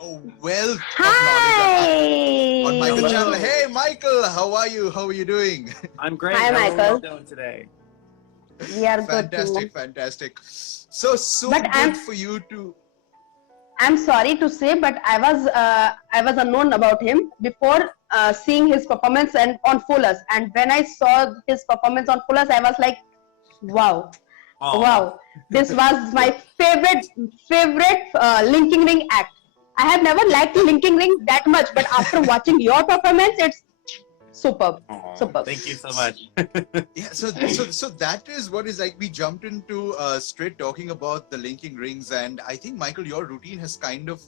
a wealth of knowledge on Hi. Michael channel. Hello. Hey, Michael, how are you? How are you doing? I'm great. Hi, How are we Michael. all doing today? We are good Fantastic, too. fantastic. So But good for you to. I'm sorry to say, but I was unknown about him before seeing his performance and on Full Us. And when I saw his performance on Full Us, I was like, wow, Aw. wow, this was my favorite linking ring act. I have never liked linking ring that much, but after watching your performance, it's superb. Aw, Superb. thank you so much. Yeah, so that is what is like. We jumped into straight talking about the linking rings, and I think Michael, your routine has kind of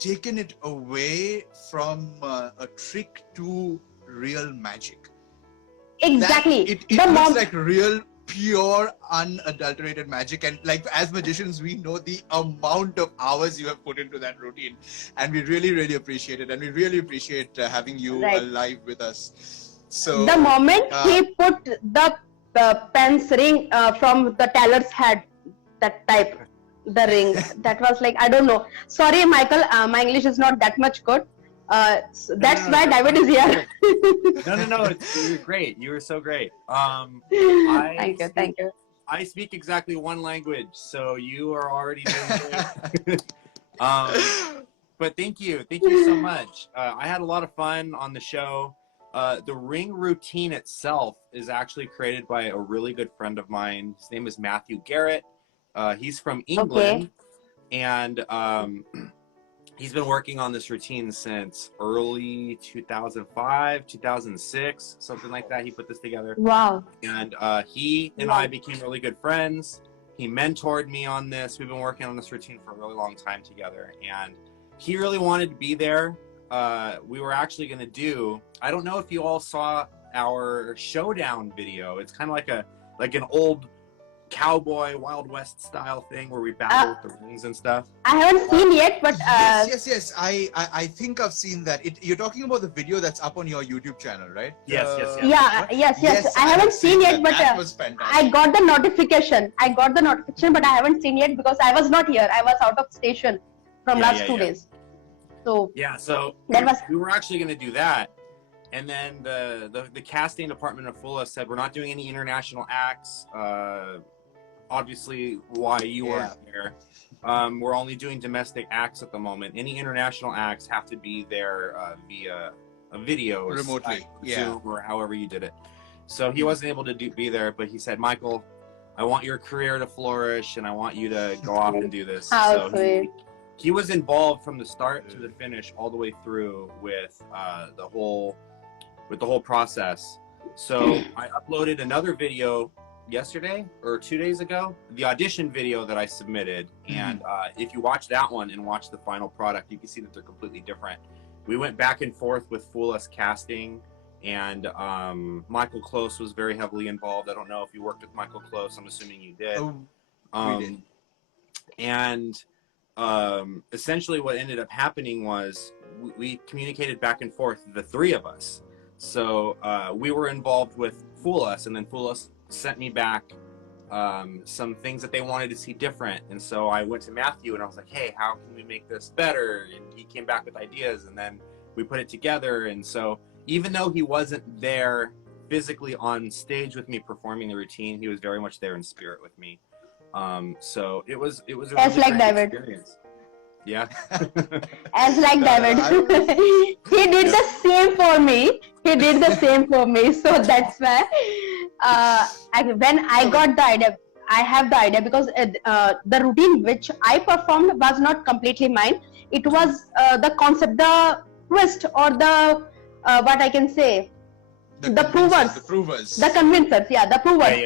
taken it away from a trick to real magic. Exactly. It The looks mom. like real, pure, unadulterated magic, and like as magicians, we know the amount of hours you have put into that routine, and we really appreciate it, and we really appreciate having you Right. live with us. So The moment he put the pen's ring from the teller's head, that type, the ring, that was like, I don't know. Sorry, Michael, my English is not that much good. So that's No, why no, David is here. No. You were great. You were so great. Thank you. I speak exactly one language, so you are already doing great. But thank you so much. I had a lot of fun on the show. The ring routine itself is actually created by a really good friend of mine. His name is Matthew Garrett. He's from England, and he's been working on this routine since early 2005, 2006, something like that. He put this together. Wow. And he and I became really good friends. He mentored me on this. We've been working on this routine for a really long time together. And he really wanted to be there. We were actually going to do, I don't know if you all saw our showdown video. It's kind of like an old cowboy Wild West style thing where we battle with the rings and stuff. I haven't seen yet, but yes. I think I've seen that. You're talking about the video that's up on your YouTube channel, right? Yes. yes. I haven't seen yet, but that was fantastic. I got the notification. But I haven't seen yet because I was not here. I was out of station from last 2 days. So that was. We were actually going to do that, and then the casting department of Full Us said we're not doing any international acts. Obviously, why you weren't there. We're only doing domestic acts at the moment. Any international acts have to be there via a video, remotely, Zoom, or however you did it. So he wasn't able to be there, but he said, Michael, I want your career to flourish, and I want you to go off and do this. How sweet. He was involved from the start to the finish, all the way through with the whole process. So I uploaded another video yesterday or 2 days ago, the audition video that I submitted, and if you watch that one and watch the final product, you can see that they're completely different. We went back and forth with Full Us casting, and Michael Close was very heavily involved. I don't know if you worked with Michael Close. I'm assuming you did. We did. And essentially what ended up happening was we communicated back and forth, the three of us. So we were involved with Full Us, and then Full Us sent me back some things that they wanted to see different. And so I went to Matthew and I was like, hey, how can we make this better? And he came back with ideas, and then we put it together. And so even though he wasn't there physically on stage with me performing the routine, he was very much there in spirit with me. So it was a really like great David. experience. Yeah. As like David. He did the same for me. So that's why when I got the idea, I have the idea because the routine which I performed was not completely mine. It was the concept, the twist, or the what I can say, the provers, the convincers, the provers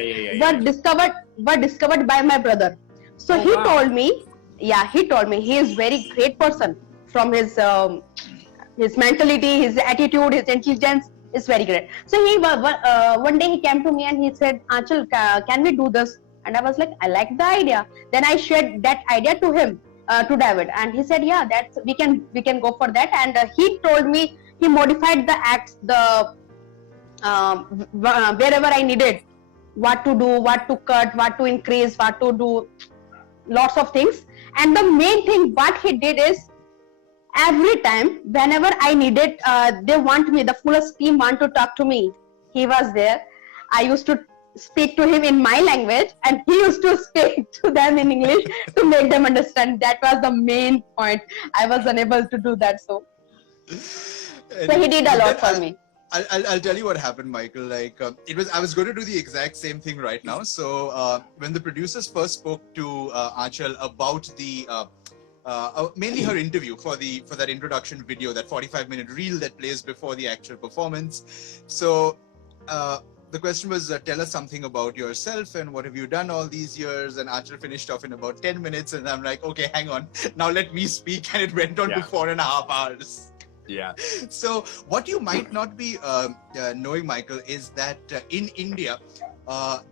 were discovered by my brother. So he told me he is very great person. From his mentality, his attitude, his intelligence is very great. So he one day he came to me and he said, Anchal, can we do this? And I was like, I like the idea. Then I shared that idea to him, to David, and he said, yeah, that's we can go for that. And he told me, he modified the acts, the wherever I needed, what to do, what to cut, what to increase, what to do, lots of things. And the main thing what he did is every time, whenever I needed, they want me, the fullest team want to talk to me. He was there. I used to speak to him in my language, and he used to speak to them in English to make them understand. That was the main point. I was unable to do that, so he did a lot for me. I'll tell you what happened, Michael. Like I was going to do the exact same thing right now. So when the producers first spoke to Anchal about the mainly her interview for that introduction video, that 45-minute reel that plays before the actual performance. So the question was, tell us something about yourself and what have you done all these years? And Anchal finished off in about 10 minutes, and I'm like, okay, hang on, now let me speak. And it went on to 4.5 hours. Yeah. So what you might not be knowing, Michael, is that in India,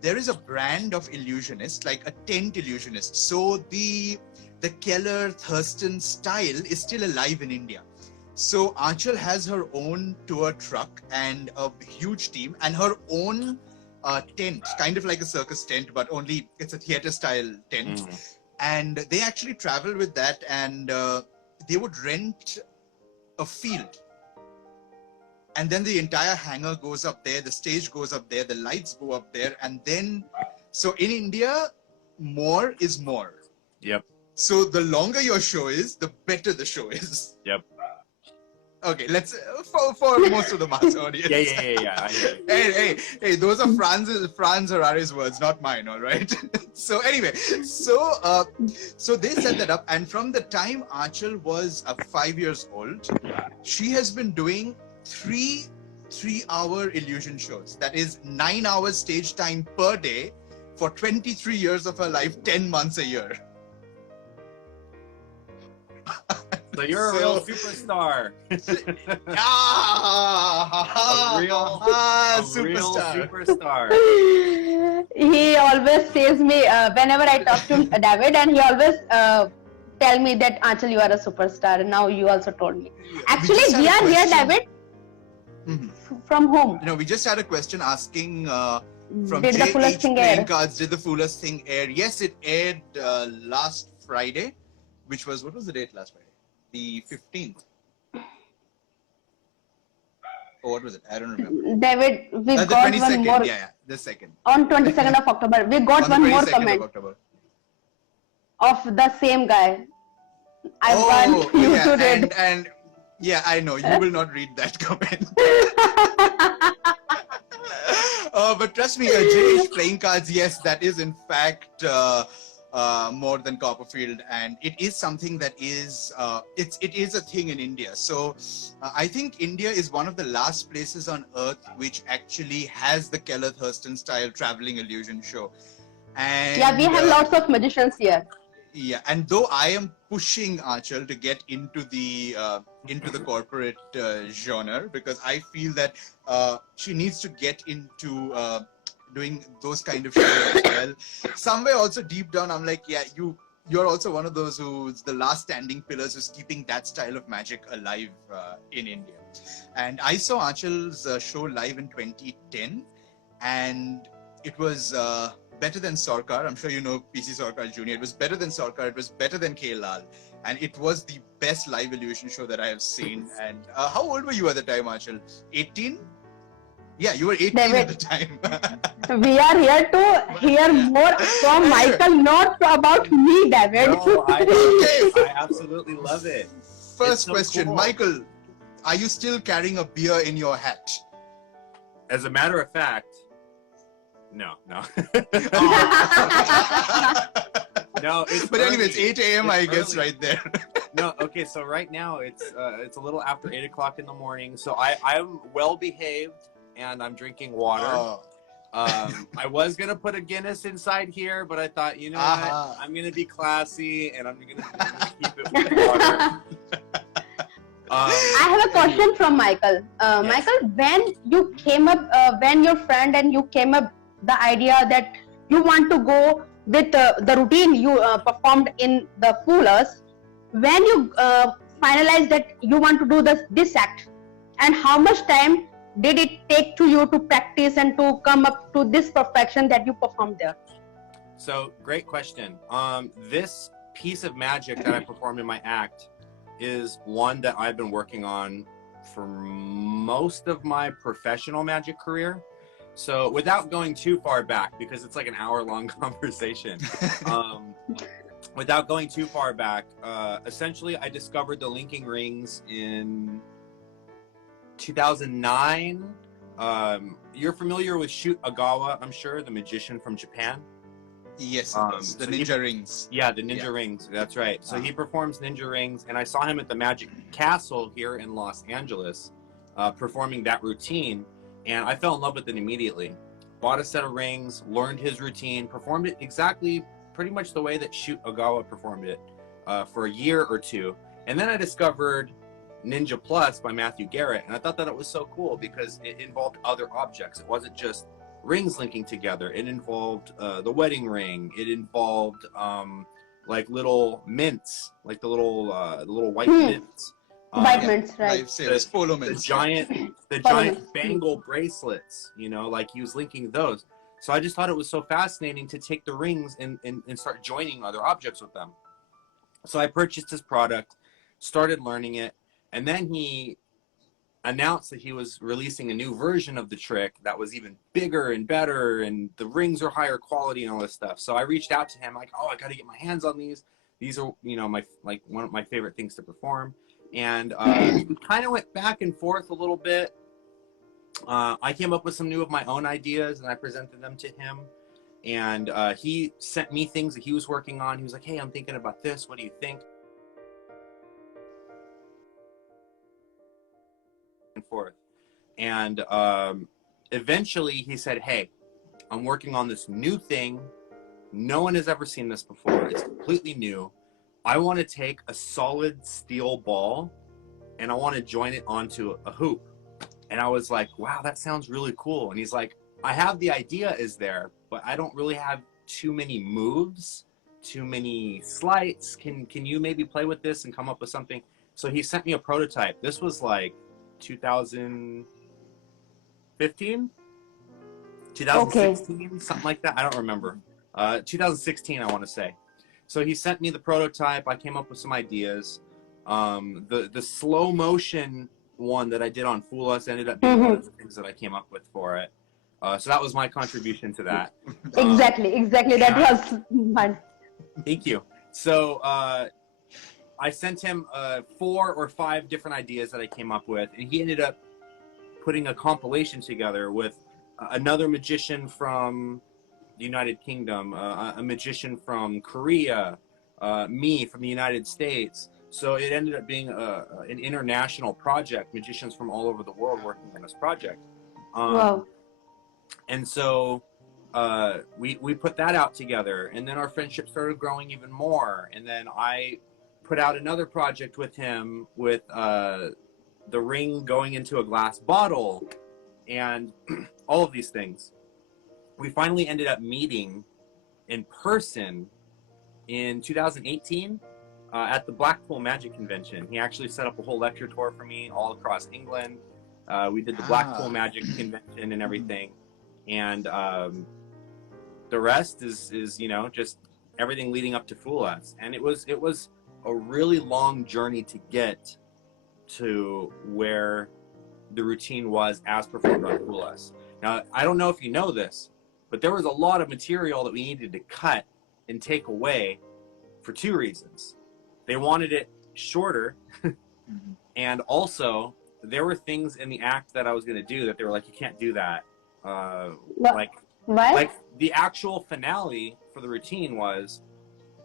there is a brand of illusionist, like a tent illusionist. So the Keller Thurston style is still alive in India. So Anchal has her own tour truck and a huge team and her own tent, kind of like a circus tent, but only it's a theater style tent. And they actually travel with that, and they would rent a field, and then the entire hangar goes up there, the stage goes up there, the lights go up there, and then so in India, more is more. Yep. So the longer your show is, the better the show is. Yep. Okay, let's for most of the mass audience. Yeah. Hey, those are Franz Harare's words, not mine. All right. So anyway, so they set that up, and from the time Anchal was 5 years old, she has been doing three-hour illusion shows. That is 9 hours stage time per day for 23 years of her life, 10 months a year. So you're a real superstar. A real superstar. He always says me whenever I talk to David, and he always tell me that Anchal, you are a superstar. And now you also told me. Actually, we are here, David. From whom? No, we just had a question asking from Did the Fullest Thing air? Playing Cards, did the Fullest Thing air? Yes, it aired last Friday, which was, what was the date last Friday? The 15th. Oh, what was it? I don't remember. David, we the got 22nd, one more. Yeah, the second. On 22nd of October, we got one more comment of the same guy. I want you to read. And yeah, I know, you will not read that comment. But trust me, JH Playing Cards, yes, that is in fact more than Copperfield, and it is something that is it is a thing in India. So I think India is one of the last places on earth which actually has the Keller Thurston style traveling illusion show. And yeah, we have lots of magicians here. Yeah, and though I am pushing Anchal to get into the corporate genre, because I feel that she needs to get into doing those kind of shows as well. Somewhere also deep down, I'm like, yeah, you're also one of those who's the last standing pillars who's keeping that style of magic alive in India. And I saw Anchal's show live in 2010, and it was better than Sarkar. I'm sure you know PC Sarkar Jr. It was better than Sarkar. It was better than KTLA. And it was the best live illusion show that I have seen. And how old were you at the time, Anchal? 18? Yeah, you were 18 David, at the time. We are here to hear more from Michael, not about me, David. No, I absolutely love it. First question, cool. Michael, are you still carrying a beer in your hat? As a matter of fact, no. No, it's but anyway, it's 8 a.m. I guess right there. No, okay, so right now it's a little after 8 o'clock in the morning, so I'm well behaved and I'm drinking water. Oh. I was gonna put a Guinness inside here, but I thought, you know what, I'm gonna be classy and I'm gonna keep it with water. I have a question from Michael. Yes. Michael, when you came up, when your friend and you came up the idea that you want to go with the routine you performed in the Foolers, when you finalized that you want to do this act, and how much time did it take to you to practice and to come up to this perfection that you performed there? So, great question. This piece of magic that I performed in my act is one that I've been working on for most of my professional magic career. So without going too far back, because it's like an hour-long conversation, without going too far back, essentially I discovered the linking rings in 2009. You're familiar with Shoot Agawa, I'm sure, the magician from Japan. Yes, the so ninja rings. Yeah, the ninja rings. That's right. So he performs ninja rings, and I saw him at the Magic Castle here in Los Angeles, performing that routine, and I fell in love with it immediately. Bought a set of rings, learned his routine, performed it exactly, pretty much the way that Shoot Agawa performed it, for a year or two, and then I discovered Ninja Plus by Matthew Garrett, and I thought that it was so cool because it involved other objects. It wasn't just rings linking together. It involved the wedding ring. It involved like little mints, like the little white mints. White mints, right? Lifesavers, polo mints. The giant bangle bracelets. You know, like he was linking those. So I just thought it was so fascinating to take the rings and start joining other objects with them. So I purchased his product, started learning it, and then he announced that he was releasing a new version of the trick that was even bigger and better, and the rings are higher quality and all this stuff. So I reached out to him like, oh, I got to get my hands on these. These are, you know, my one of my favorite things to perform. And we kind of went back and forth a little bit. I came up with some new of my own ideas, and I presented them to him. And he sent me things that he was working on. He was like, hey, I'm thinking about this. What do you think? And forth. And eventually he said, hey, I'm working on this new thing. No one has ever seen this before. It's completely new. I want to take a solid steel ball and I want to join it onto a hoop. And I was like, wow, that sounds really cool. And he's like, I have the idea is there, but I don't really have too many moves, too many sleights. Can you maybe play with this and come up with something? So he sent me a prototype. This was like 2015, 2016, something like that. I don't remember. 2016, I want to say. So he sent me the prototype. I came up with some ideas. The slow motion one that I did on Fool Us ended up being one of the things that I came up with for it. So that was my contribution to that. Exactly. That was fun. Thank you. So I sent him 4 or 5 different ideas that I came up with, and he ended up putting a compilation together with another magician from the United Kingdom, a magician from Korea, me from the United States. So it ended up being an international project, magicians from all over the world working on this project. Wow. And so we put that out together, and then our friendship started growing even more. And then I put out another project with him with the ring going into a glass bottle and all of these things. We finally ended up meeting in person in 2018 at the Blackpool Magic Convention. He actually set up a whole lecture tour for me all across England. We did the Blackpool Magic Convention and everything. And the rest is you know, just everything leading up to Fool Us. And it was a really long journey to get to where the routine was as performed on Fool Us. Now, I don't know if you know this, but there was a lot of material that we needed to cut and take away for 2 reasons. They wanted it shorter, and also there were things in the act that I was going to do that they were like, you can't do that. Like the actual finale for the routine was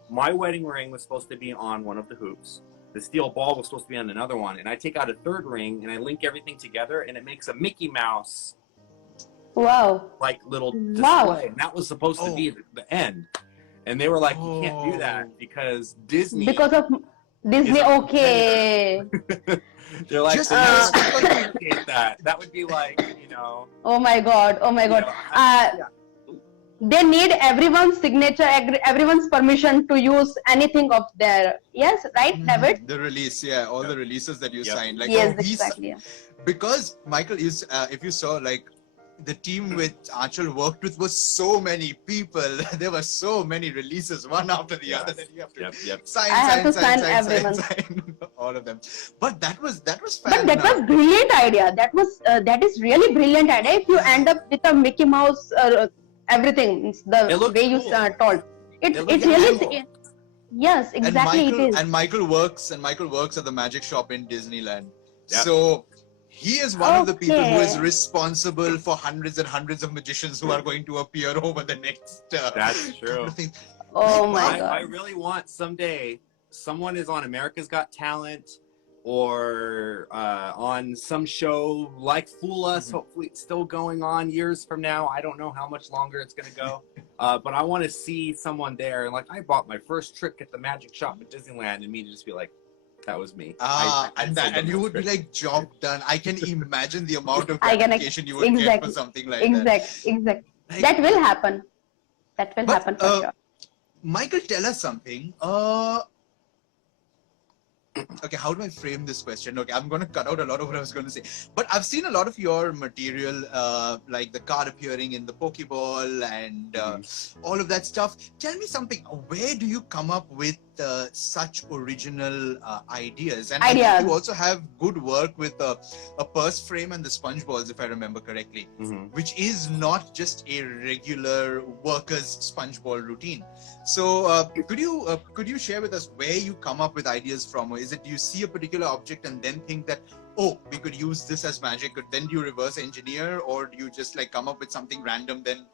my wedding ring was supposed to be on one of the hoops. The steel ball was supposed to be on another one, and I take out a 3rd ring and I link everything together, and it makes a Mickey Mouse like little display. And that was supposed to be the end. And they were like, you can't do that because Disney. Because of Disney, okay. They're like, Just that would be like, you know. Oh my god. You know, they need everyone's signature, everyone's permission to use anything of their, yes, right, David? The release, all the releases that you signed. Like, yes, exactly. Because, Michael, is if you saw, like, the team with Anchal worked with was so many people. There were so many releases, one after the other, that you have to sign, I have to sign sign, everyone. all of them. But that was But fan that was brilliant idea. That is really brilliant idea. If you end up with a Mickey Mouse, everything the way you told it really cool. yes, exactly, it is. And Michael works at the magic shop in Disneyland. Yep. So he is one of the people who is Okay. responsible for hundreds and hundreds of magicians who are going to appear over the next That's true. couple of things. Oh my I god. really want someday someone is on America's Got Talent or on some show like Fool Us. Hopefully it's still going on years from now. I don't know how much longer it's going to go. But I want to see someone there. And like, I bought my first trick at the magic shop at Disneyland, and me to just be like, that was me. And you would be like, job done. I can imagine the amount of I can gratification you would get for something like that. Exactly. Like, That will happen. That will happen for sure. Michael, tell us something. Okay, how do I frame this question? Okay, I'm going to cut out a lot of what I was going to say. But I've seen a lot of your material, like the card appearing in the Pokeball and all of that stuff. Tell me something. Where do you come up with such original ideas? And I think you also have good work with a purse frame and the sponge balls, if I remember correctly, which is not just a regular worker's sponge ball routine. So could you share with us where you come up with ideas from? Or is it you see a particular object and then think that, oh, we could use this as magic? Then do you reverse engineer, or do you just like come up with something random? Then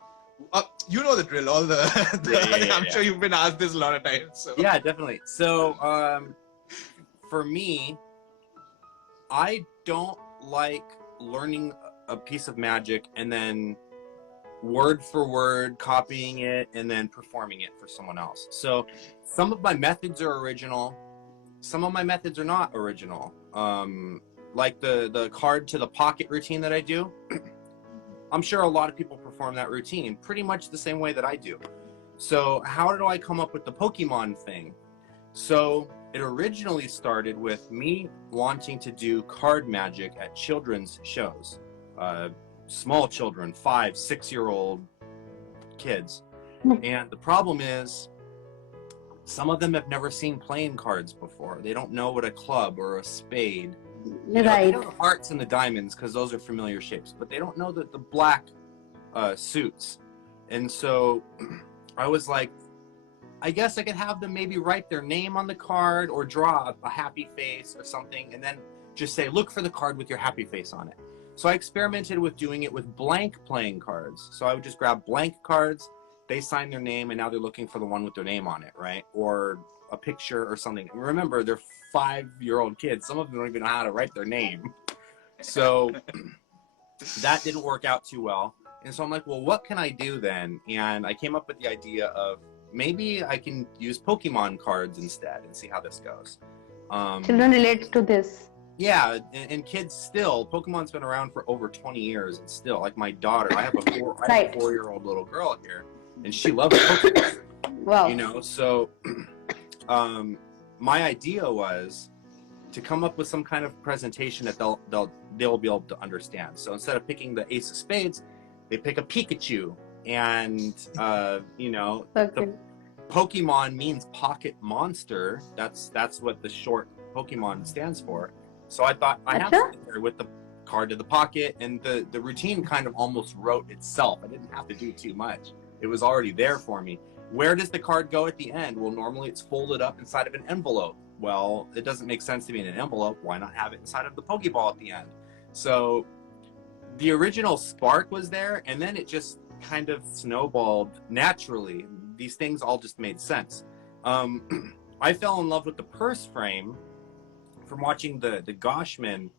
you know the drill. All the I'm sure you've been asked this a lot of times. So. Yeah, definitely. So for me, I don't like learning a piece of magic and then word for word copying it and then performing it for someone else. So some of my methods are original, some of my methods are not original. Like the card to the pocket routine that I do, I'm sure a lot of people perform that routine pretty much the same way that I do. So how do I come up with the Pokemon thing? So it originally started with me wanting to do card magic at children's shows. Small children, 5-6-year-old kids. And the problem is some of them have never seen playing cards before. They don't know what a club or a spade. They know the hearts and the diamonds because those are familiar shapes, but they don't know the black suits. And so I was like, I guess I could have them maybe write their name on the card or draw a happy face or something, and then just say, look for the card with your happy face on it. So I experimented with doing it with blank playing cards. So I would just grab blank cards, they sign their name, and now they're looking for the one with their name on it, right? Or a picture or something. And remember, they're 5-year-old kids. Some of them don't even know how to write their name. So that didn't work out too well. And so I'm like, well, what can I do then? And I came up with the idea of maybe I can use Pokemon cards instead and see how this goes. Children relate to this. Yeah, and kids still, Pokemon's been around for over 20 years, and still, like my daughter, I have a 4-year-old little girl here, and she loves Pokemon. Wow. You know, so my idea was to come up with some kind of presentation that they'll be able to understand. So instead of picking the Ace of Spades, they pick a Pikachu, and you know, the Pokemon means pocket monster. That's what the short Pokemon stands for. So I thought I have to sit there with the card to the pocket, and the routine kind of almost wrote itself. I didn't have to do too much. It was already there for me. Where does the card go at the end? Well, normally it's folded up inside of an envelope. Well, it doesn't make sense to be in an envelope. Why not have it inside of the Pokeball at the end? So the original spark was there, and then it just kind of snowballed naturally. These things all just made sense. I fell in love with the purse frame from watching the Goshman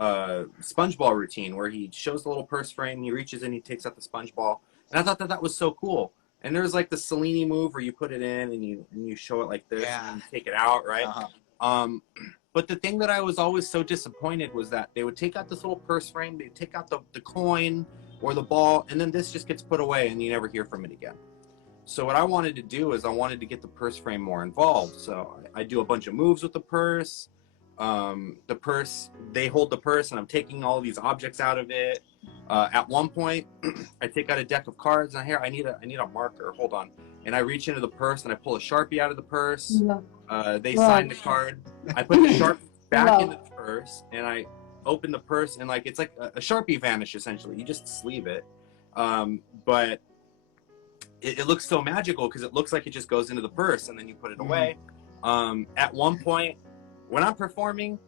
SpongeBall routine, where he shows the little purse frame, he reaches in, he takes out the sponge ball, and I thought that was so cool. And there's like the Cellini move where you put it in and you show it like this and you take it out, right? But the thing that I was always so disappointed was that they would take out this little purse frame, they'd take out the coin or the ball, and then this just gets put away and you never hear from it again. So what I wanted to do is I wanted to get the purse frame more involved. So I do a bunch of moves with the purse. the purse, they hold the purse, and I'm taking all these objects out of it. At one point, I take out a deck of cards, and I need a marker. Hold on, and I reach into the purse, and I pull a Sharpie out of the purse. They sign the card. I put the Sharpie back into the purse, and I open the purse, and like it's like a Sharpie vanish essentially. You just sleeve it, but it looks so magical because it looks like it just goes into the purse, and then you put it away. At one point, when I'm performing,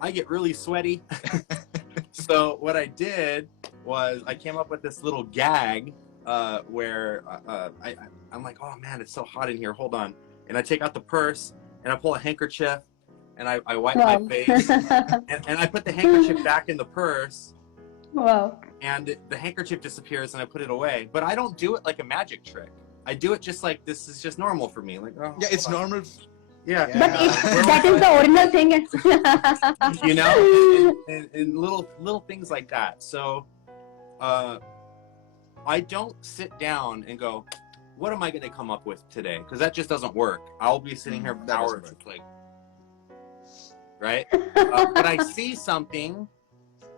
I get really sweaty. So what I did was I came up with this little gag where I'm like, oh man, it's so hot in here. Hold on. And I take out the purse and I pull a handkerchief and I wipe my face and I put the handkerchief back in the purse. Wow. And the handkerchief disappears and I put it away. But I don't do it like a magic trick. I do it just like this is just normal for me. Like, oh, yeah, it's normal. Yeah. But that is the original thing. You know, and little things like that. So I don't sit down and go, what am I going to come up with today? Because that just doesn't work. I'll be sitting here for hours, like, right? But I see something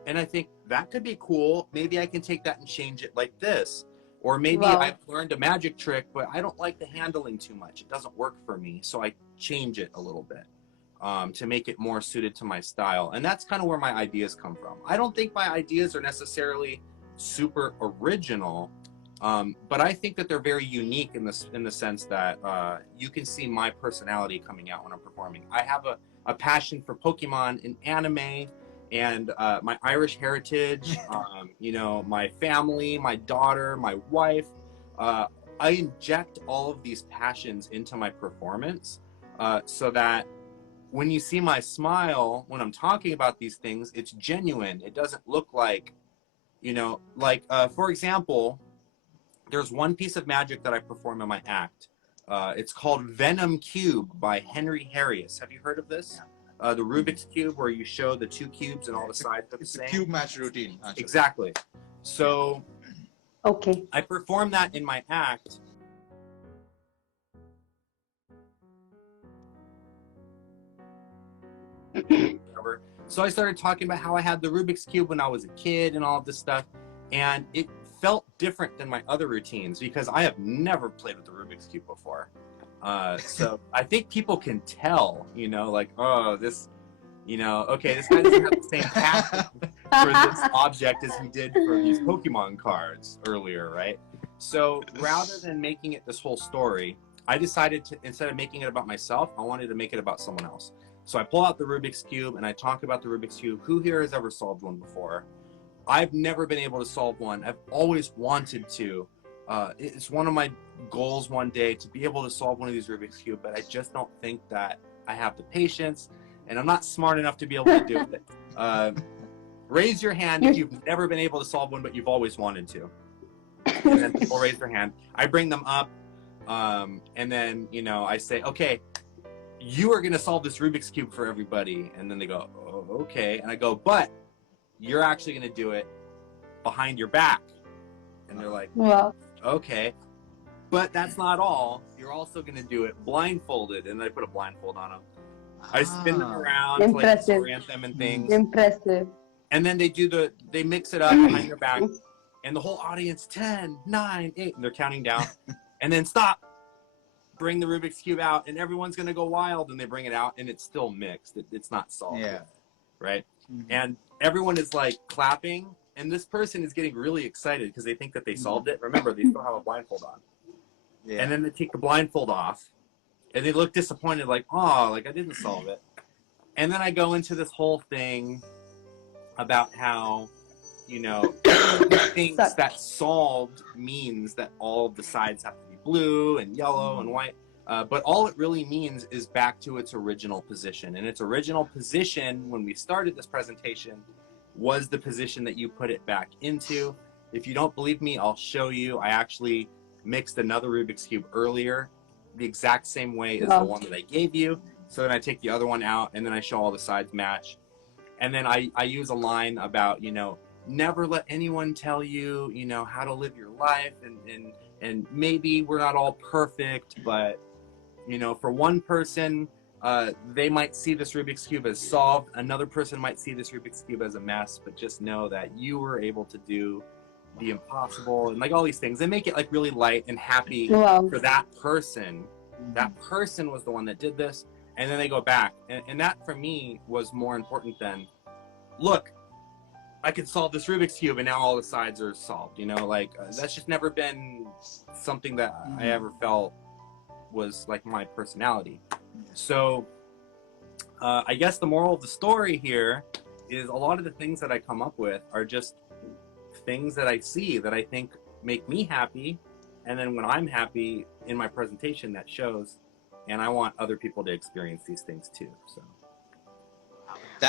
and I think that could be cool. Maybe I can take that and change it like this. Or maybe I've learned a magic trick, but I don't like the handling too much. It doesn't work for me. So I change it a little bit to make it more suited to my style. And that's kind of where my ideas come from. I don't think my ideas are necessarily super original, but I think that they're very unique in the sense that you can see my personality coming out when I'm performing. I have a passion for Pokemon and anime, and my Irish heritage, you know, my family, my daughter, my wife. I inject all of these passions into my performance so that when you see my smile, when I'm talking about these things, it's genuine. It doesn't look like, you know, like, for example, there's one piece of magic that I perform in my act. It's called Venom Cube by Henry Harris. Have you heard of this? The Rubik's Cube, where you show the two cubes and all the sides are the same. It's a cube match routine. Actually. Exactly. So I perform that in my act. So I started talking about how I had the Rubik's Cube when I was a kid and all of this stuff. And it felt different than my other routines because I have never played with the Rubik's Cube before. So I think people can tell, you know, like, oh, this, you know, okay, this guy doesn't have the same passion for this object as he did for these Pokemon cards earlier, right? So rather than making it this whole story, I decided to, instead of making it about myself, I wanted to make it about someone else. So I pull out the Rubik's Cube and I talk about the Rubik's Cube. Who here has ever solved one before? I've never been able to solve one. I've always wanted to. It's one of my goals one day to be able to solve one of these Rubik's Cube, but I just don't think that I have the patience and I'm not smart enough to be able to do it. Raise your hand if you've never been able to solve one, but you've always wanted to. And then people raise their hand. I bring them up, and then, you know, I say, okay, you are going to solve this Rubik's Cube for everybody. And then they go, oh, okay. And I go, but you're actually going to do it behind your back. And they're like, okay. But that's not all. You're also going to do it blindfolded. And I put a blindfold on them. I spin them around to like orient them and things. Impressive. And then they mix it up behind your back. And the whole audience, 10, 9, 8, and they're counting down. And then stop. Bring the Rubik's Cube out, and everyone's going to go wild. And they bring it out, and it's still mixed. It's not solved. Yeah. Right? Mm-hmm. And everyone is like clapping. And this person is getting really excited because they think that they solved it. Remember, they still have a blindfold on. Yeah. And then they take the blindfold off. And they look disappointed, like, oh, like I didn't solve it. And then I go into this whole thing about how, you know, thinks that solved means that all of the sides have to be blue and yellow and white. But all it really means is back to its original position. And its original position when we started this presentation was the position that you put it back into. If you don't believe me, I'll show you. I actually mixed another Rubik's Cube earlier, the exact same way as the one that I gave you. So then I take the other one out and then I show all the sides match. And then I use a line about, you know, never let anyone tell you, you know, how to live your life. And maybe we're not all perfect, but, you know, for one person, they might see this Rubik's Cube as solved. Another person might see this Rubik's Cube as a mess, but just know that you were able to do the impossible and like all these things and make it like really light and happy for that person. That person was the one that did this, and then they go back. And that for me was more important than, look, I could solve this Rubik's Cube and now all the sides are solved. You know, like that's just never been something that I ever felt was like my personality. So I guess the moral of the story here is a lot of the things that I come up with are just things that I see that I think make me happy, and then when I'm happy in my presentation, that shows, and I want other people to experience these things too. So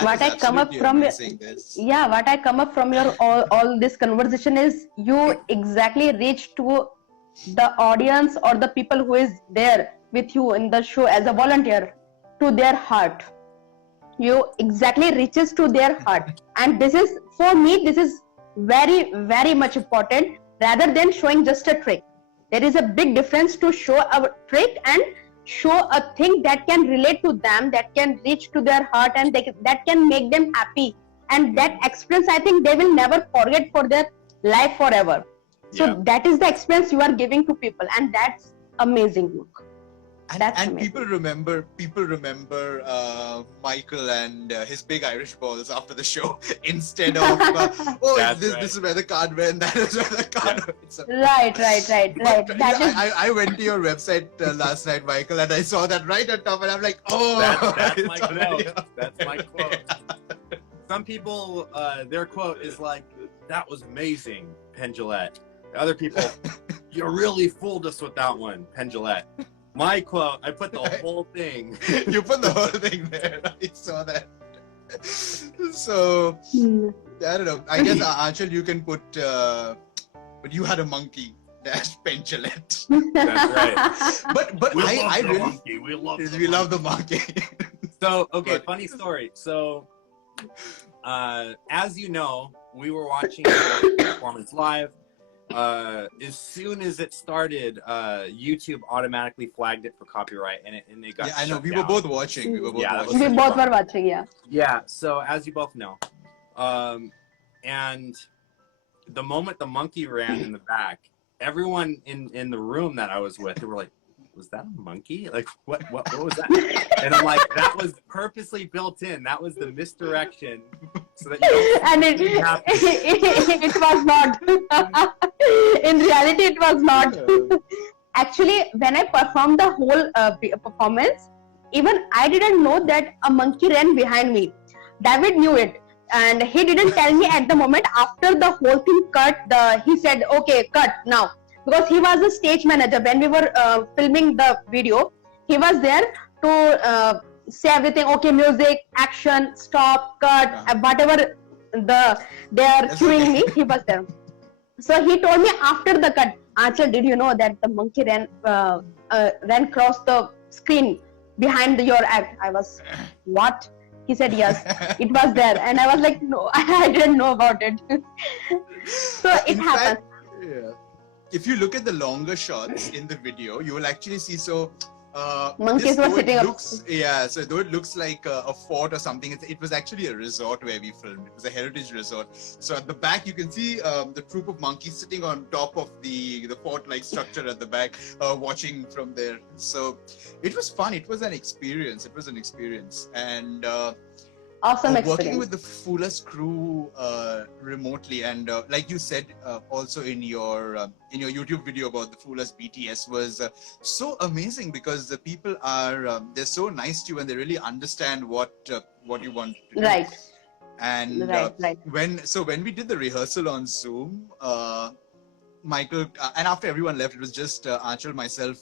what I come up from what I come up from your all this conversation is you exactly reach to the audience or the people who is there with you in the show as a volunteer, to their heart. You exactly reaches to their heart, and this is, for me, this is very, very much important rather than showing just a trick. There is a big difference to show a trick and show a thing that can relate to them, that can reach to their heart, and that can make them happy. And that experience, I think they will never forget for their life forever. So that is the experience you are giving to people, and that's amazing. Look. And people remember Michael and his big Irish balls after the show instead of this is where the card went, that is where the card went. So, right. I went to your website last night, Michael, and I saw that right at top, and I'm like, that's my quote. That's my quote. Some people, their quote is like, "That was amazing, Pendulette." Other people, "You really fooled us with that one, Pendulette." My quote, I put the whole thing. You put the whole thing there. I saw that. So, I don't know. I guess, Anchal, you can put, but you had a monkey dash Pendulette. That's right. But I really, monkey. We love the monkey. So, okay, funny story. So, as you know, we were watching the performance live. As soon as it started, YouTube automatically flagged it for copyright, and it got I know. We down. were both watching. We both were watching. Yeah. So as you both know, and the moment the monkey ran in the back, everyone in the room that I was with, they were like, "Was that a monkey? Like what was that?" And I'm like, "That was purposely built in. That was the misdirection." So that and it was not. In reality, it was not. Actually, when I performed the whole performance, even I didn't know that a monkey ran behind me. David knew it, and he didn't tell me at the moment. After the whole thing cut, he said, "Okay, cut now," because he was a stage manager when we were filming the video. He was there to say everything. Okay, music, action, stop, cut, whatever they are cueing me. He was there. So he told me after the cut, "Anchal, did you know that the monkey ran across the screen behind your act?" I was, "What?" He said, "Yes, it was there." And I was like, "No, I didn't know about it." So it happened. If you look at the longer shots in the video, you will actually see monkeys were sitting up. So though it looks like a fort or something, it was actually a resort where we filmed. It was a heritage resort. So at the back, you can see the troop of monkeys sitting on top of the fort-like structure at the back, watching from there. So it was fun. It was an experience. And awesome experience. Working with the Foolus crew remotely, and like you said, also in your YouTube video about the Foolus BTS was so amazing, because the people are they're so nice to you and they really understand what you want to do. Right. And right. When we did the rehearsal on Zoom, Michael, and after everyone left, it was just Anchal, myself,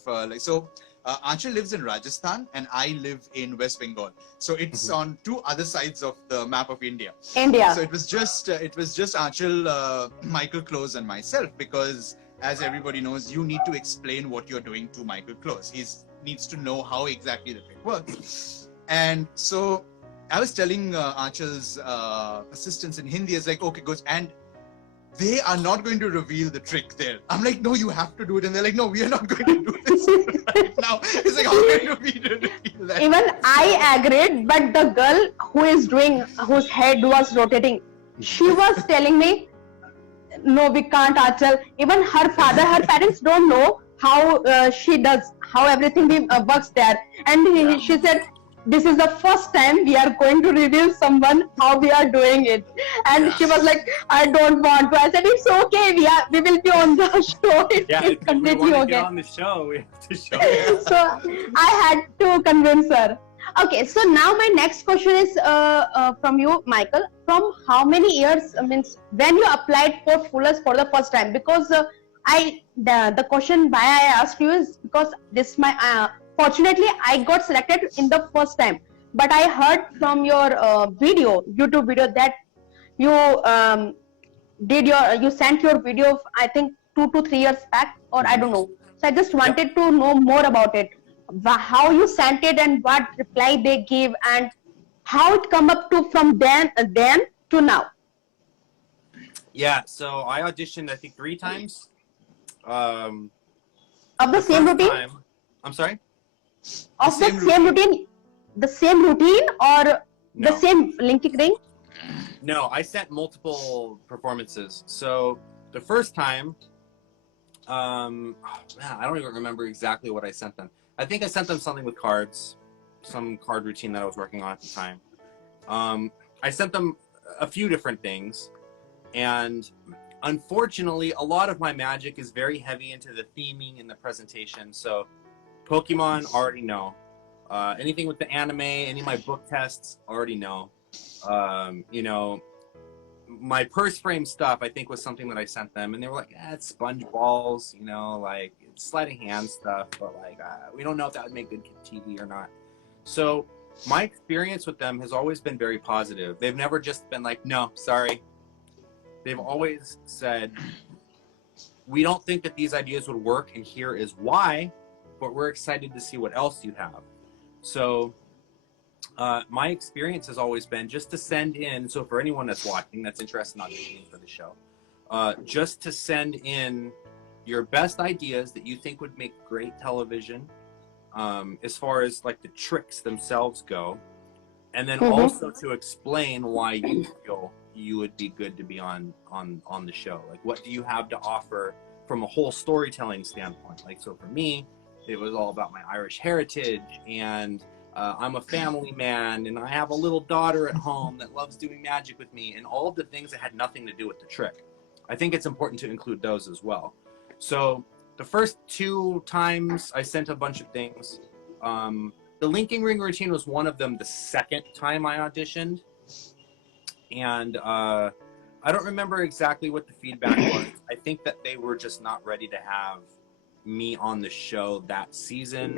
Anchal lives in Rajasthan and I live in West Bengal. So it's on two other sides of the map of India. So it was just Anchal, Michael Close and myself, because as everybody knows, you need to explain what you're doing to Michael Close. He needs to know how exactly the trick works. And so I was telling Anchal's assistants in Hindi, it's like, okay, goes, and they are not going to reveal the trick there. I'm like, no, you have to do it. And they're like, no, we are not going to do this right now. It's like, how can we reveal even I agreed, but the girl whose head was rotating, she was telling me, no, we can't, Achal. Even her parents don't know how how everything works there. And she said, this is the first time we are going to reveal someone how we are doing it. And she was like, I don't want to. I said, it's okay. We will be on the show. It's completely we okay. get on the show, we have to show it. So I had to convince her. Okay, so now my next question is from you, Michael. From how many years, means when you applied for Fullers for the first time? Because the question why I asked you is because this fortunately I got selected in the first time. But I heard from your YouTube video that you you sent your video, I think 2 to 3 years back, or I don't know. So I just wanted to know more about it. How you sent it and what reply they gave and how it come up to from then to now. Yeah, so I auditioned I think 3 times. Of the same routine? I'm sorry? Of the same routine? The same routine or the same linking ring? No, I sent multiple performances. So the first time, I don't even remember exactly what I sent them. I think I sent them something with cards, some card routine that I was working on at the time. I sent them a few different things, and unfortunately, a lot of my magic is very heavy into the theming and the presentation. So Pokemon, already know. Anything with the anime, any of my book tests, already know. You know, my purse frame stuff, I think, was something that I sent them, and they were like, it's sponge balls, you know, like, it's sleight of hand stuff, but like, we don't know if that would make good TV or not. So my experience with them has always been very positive. They've never just been like, no, sorry. They've always said, we don't think that these ideas would work, and here is why, but we're excited to see what else you have. So my experience has always been just to send in, so for anyone that's watching that's interested in auditioning for the show, just to send in your best ideas that you think would make great television, as far as like the tricks themselves go, and then also to explain why you feel you would be good to be on the show. Like, what do you have to offer from a whole storytelling standpoint? Like, so for me, it was all about my Irish heritage, and I'm a family man, and I have a little daughter at home that loves doing magic with me, and all of the things that had nothing to do with the trick. I think it's important to include those as well. So the first 2 times I sent a bunch of things. The linking ring routine was one of them the second time I auditioned. And I don't remember exactly what the feedback was. I think that they were just not ready to have me on the show that season.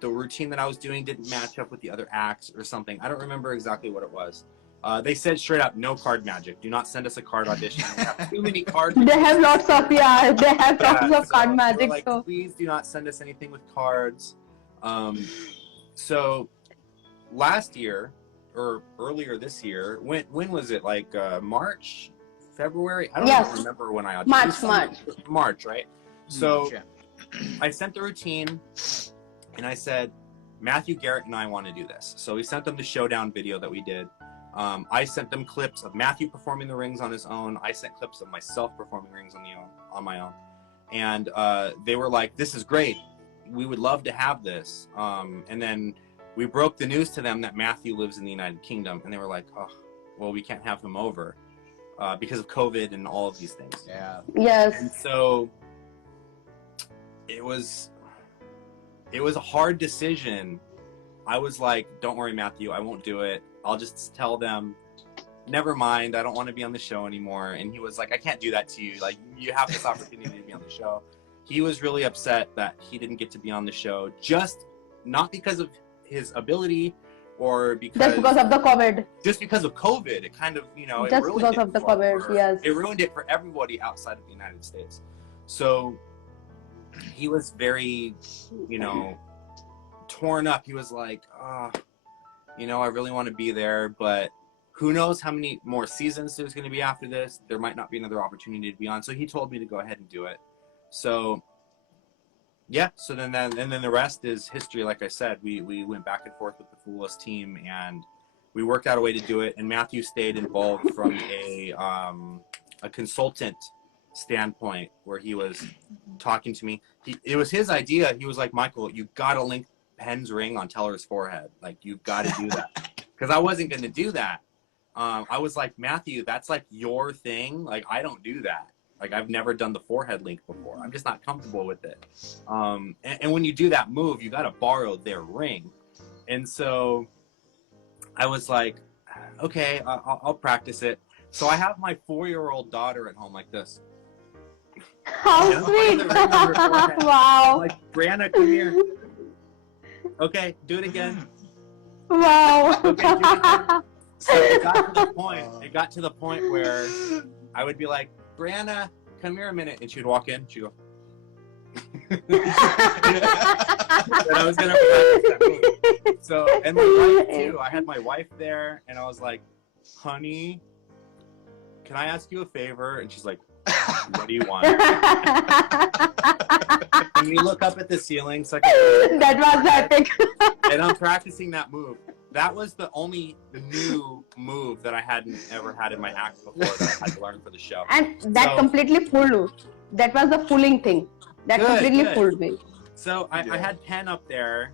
The routine that I was doing didn't match up with the other acts or something. I don't remember exactly what it was. They said straight up, no card magic. Do not send us a card audition. We have too many cards. They have lots of, they have lots of card magic. Like, so please do not send us anything with cards. So last year, or earlier this year, when was it? Like March, February? I don't even remember when I auditioned. March, right? So I sent the routine, and I said, Matthew, Garrett, and I want to do this. So we sent them the showdown video that we did. I sent them clips of Matthew performing the rings on his own. I sent clips of myself performing rings on my own. And they were like, this is great. We would love to have this. And then we broke the news to them that Matthew lives in the United Kingdom. And they were like, oh, well, we can't have him over because of COVID and all of these things. Yeah. Yes. And so it was a hard decision. I was like, don't worry, Matthew, I won't do it. I'll just tell them, never mind, I don't want to be on the show anymore. And he was like, I can't do that to you. Like, you have this opportunity to be on the show. He was really upset that he didn't get to be on the show, just not because of his ability or because... Just because of the COVID. Just because of COVID. It kind of, you know, just because of the COVID, yes. It ruined it for everybody outside of the United States. So he was very, you know, torn up. He was like, you know, I really want to be there, but who knows how many more seasons there's going to be after this. There might not be another opportunity to be on. So he told me to go ahead and do it. So yeah, so then the rest is history. Like I said, we went back and forth with the Foolus team, and we worked out a way to do it. And Matthew stayed involved from a consultant standpoint, where he was talking to me. It was his idea. He was like, Michael, you gotta link Penn's ring on Teller's forehead. Like, you've got to do that, because I wasn't going to do that. I was like, Matthew, that's like your thing. Like, I don't do that. Like, I've never done the forehead link before. I'm just not comfortable with it. And when you do that move, you got to borrow their ring. And so I was like, okay, I'll practice it. So I have my 4-year-old daughter at home like this. How sweet! Wow. Wow! Like, Brianna, come here. Okay, do it again. Wow! Okay, do it again. So it got to the point where I would be like, Brianna, come here a minute. And she'd walk in, she'd go. And I was gonna practice that move. So, and my wife too. I had my wife there, and I was like, honey, can I ask you a favor? And she's like, what do you want? And we look up at the ceiling. So that was epic. And I'm practicing that move. That was the new move that I hadn't ever had in my act before that I had to learn for the show. And that completely fooled you. That was the fooling thing. That completely fooled me. So I had Penn up there,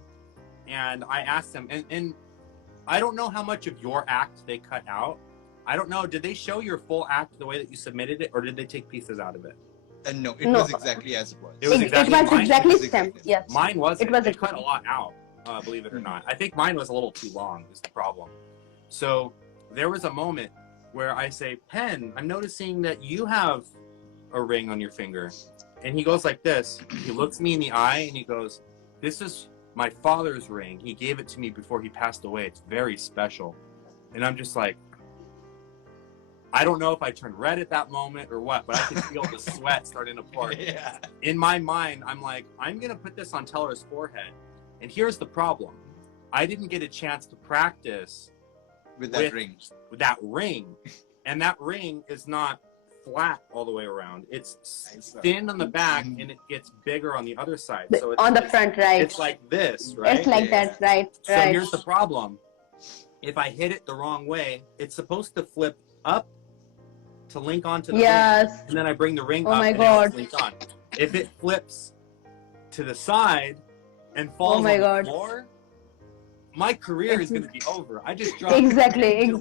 and I asked him, and I don't know how much of your act they cut out. I don't know. Did they show your full act the way that you submitted it, or did they take pieces out of it? No, it was exactly as it was. It was exactly stamped. Yes. Mine wasn't. It was they cut a lot out, believe it or not. I think mine was a little too long, is the problem. So there was a moment where I say, Penn, I'm noticing that you have a ring on your finger. And he goes like this. He looks me in the eye and he goes, this is my father's ring. He gave it to me before he passed away. It's very special. And I'm just like, I don't know if I turned red at that moment or what, but I could feel the sweat starting to pour. Yeah. In my mind, I'm like, I'm going to put this on Teller's forehead. And here's the problem. I didn't get a chance to practice with that ring. With that ring. And that ring is not flat all the way around. It's thin on the back and it gets bigger on the other side. So it's on the front, right? It's like this, right? It's like that, right? So here's the problem. If I hit it the wrong way, it's supposed to flip up to link onto the ring, and then I bring the ring up and it's linked on. If it flips to the side and falls on the floor, my career is going to be over. I just dropped exactly.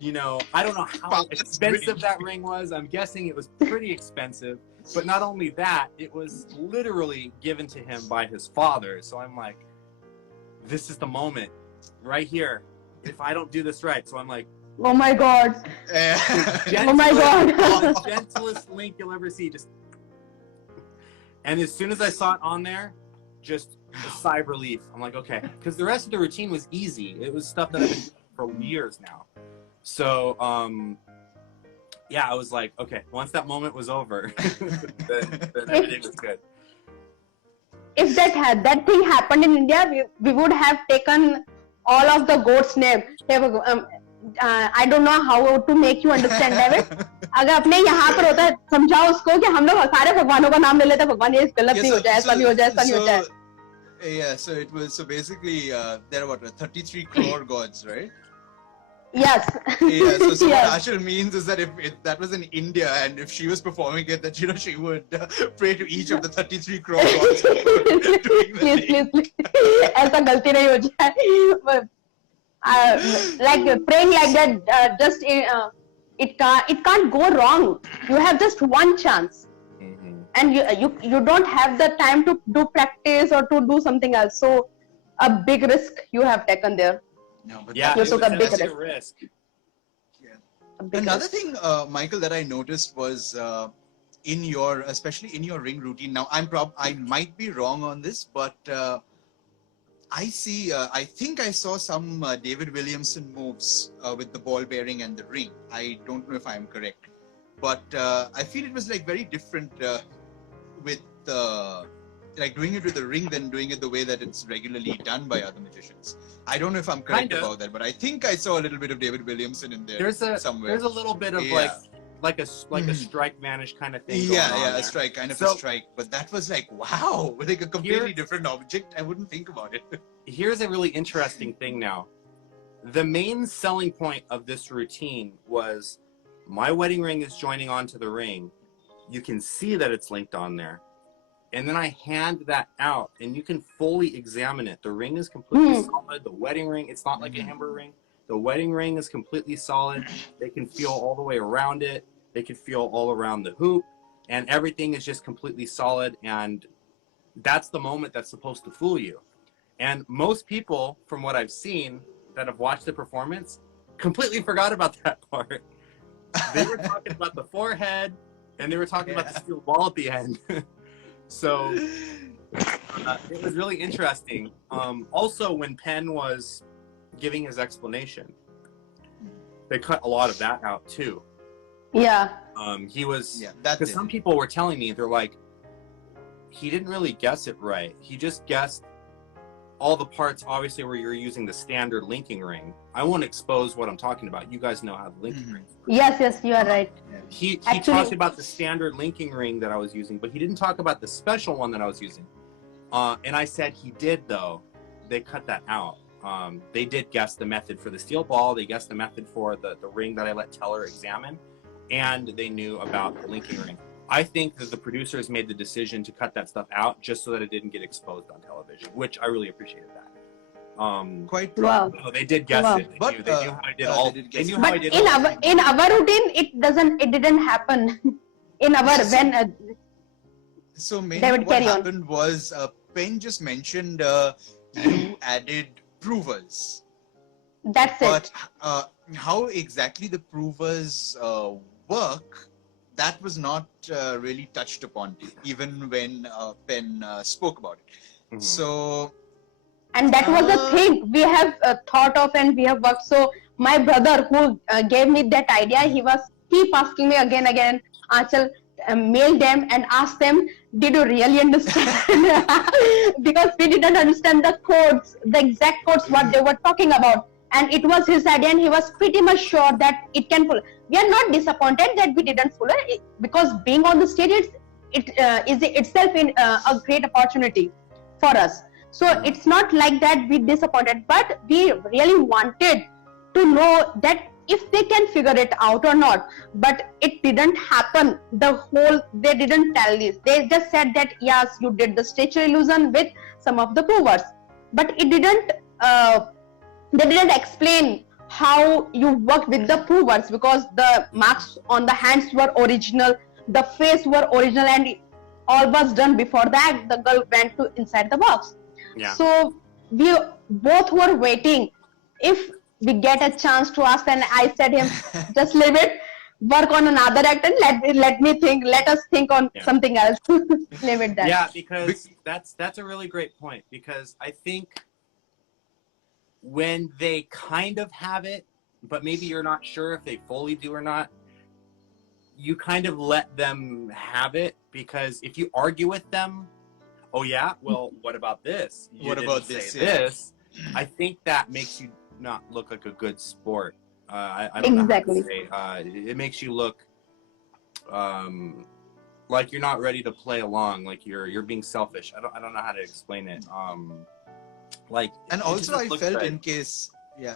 You know, I don't know how expensive that ring was. I'm guessing it was pretty expensive. But not only that, it was literally given to him by his father. So I'm like, this is the moment right here. If I don't do this right. So I'm like, oh my God. Oh my God. Gentlest link you'll ever see. Just, and as soon as I saw it on there, just a sigh of relief. I'm like, okay. Because the rest of the routine was easy. It was stuff that I've been doing for years now. So, yeah, I was like, okay, once that moment was over, then everything was good. If that thing happened in India, we would have taken all of the goats' name. I don't know how to make you understand, David. अगर अपने यहाँ पर होता है समझाओ उसको कि हम लोग सारे भगवानों का नाम ले लेते हैं भगवान ये गलत नहीं हो जाए ऐसा नहीं हो जाए ऐसा नहीं हो जाए. Yeah, so basically there are what 33 crore gods, right? Yes. Yeah, so yes. What Anchal means is that if that was in India and if she was performing it, that she would pray to each of the 33 crore gods. Please. ऐसा गलती नहीं हो जाए. Like praying like that, just it can't go wrong. You have just one chance, and you don't have the time to do practice or to do something else. So a big risk you have taken there. No, but yeah, you took a big risk. Yeah. Another thing, Michael, that I noticed was especially in your ring routine. Now, I might be wrong on this, but I think I saw some David Williamson moves with the ball bearing and the ring. I don't know if I'm correct, but I feel it was like very different with like doing it with the ring than doing it the way that it's regularly done by other magicians. I don't know if I'm correct about that, but I think I saw a little bit of David Williamson in there somewhere. There's a little bit of like a strike vanish kind of thing. Yeah, going on a there. strike, kind of a So- strike. But that was like, wow, like a completely different object. I wouldn't think about it. Here's a really interesting thing now. The main selling point of this routine was my wedding ring is joining onto the ring. You can see that it's linked on there. And then I hand that out and you can fully examine it. The ring is completely solid. The wedding ring, it's not like a hamburger ring. The wedding ring is completely solid. They can feel all the way around it. They can feel all around the hoop. And everything is just completely solid. And that's the moment that's supposed to fool you. And most people, from what I've seen, that have watched the performance, completely forgot about that part. They were talking about the forehead, and they were talking about the steel ball at the end. So it was really interesting. Also, when Penn was giving his explanation, they cut a lot of that out too. Yeah. He was, that because some people were telling me, they're like, he didn't really guess it right. He just guessed all the parts, obviously, where you're using the standard linking ring. I won't expose what I'm talking about. You guys know how the linking ring works. Yes, you are right. He Actually- talked about the standard linking ring that I was using, but he didn't talk about the special one that I was using. And I said he did, though. They cut that out. They did guess the method for the steel ball. They guessed the method for the ring that I let Teller examine. And they knew about the linking ring. I think that the producers made the decision to cut that stuff out just so that it didn't get exposed on television, which I really appreciated that. Quite Wow. No, they did guess Wow. it. They But, knew how I did all. they did They guess knew it. how I But did in all. our routine, it didn't happen. In our when So mainly David, what carry on. happened was Penn just mentioned you added provers. that's But it. how exactly the provers work, that was not really touched upon, even when Penn spoke about it. Mhm. So, And that was the thing we have thought of and we have worked. So my brother who gave me that idea, he was keep asking me again, Anchal, mail them and ask them, did you really understand? Because we didn't understand the codes, the exact codes what they were talking about. And it was his idea and he was pretty much sure that it can follow. We are not disappointed that we didn't follow it, because being on the stage is itself in a great opportunity for us. So it's not like that we disappointed, but we really wanted to know that if they can figure it out or not. But it didn't happen. They didn't tell this. They just said that yes, you did the statue illusion with some of the provers, but it didn't. They didn't explain how you work with the provers, because the marks on the hands were original, the face were original, and all was done. Before that, the girl went to inside the box. Yeah. So we both were waiting if we get a chance to ask, and I said him, just leave it, work on another act and let us think on something else. Leave it there. Yeah, because that's a really great point, because I think when they kind of have it, but maybe you're not sure if they fully do or not, you kind of let them have it, because if you argue with them, oh yeah, well, what about this? You What didn't about say this? this? I think that makes you not look like a good sport. I don't Exactly. know how to say. It makes you look like you're not ready to play along, like you're being selfish. I don't know how to explain it. and it also just I looks felt good. in case,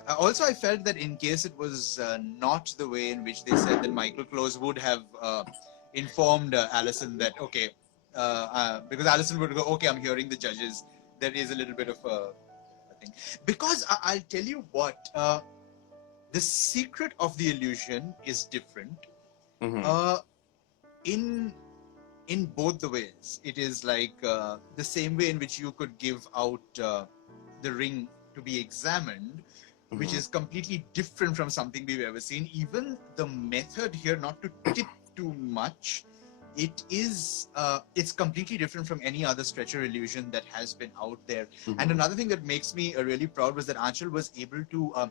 also I felt that in case it was not the way in which they said, that Michael Close would have informed Allison that, okay, because Allison would go, okay, I'm hearing the judges. There is a little bit of a thing. Because I'll tell you what, the secret of the illusion is different. Mhm. In both the ways. It is like the same way in which you could give out the ring to be examined, which Mhm. is completely different from something we've ever seen. Even the method here, not to tip too much, it's completely different from any other stretcher illusion that has been out there. Mhm. And another thing that makes me really proud was that Anchal was able to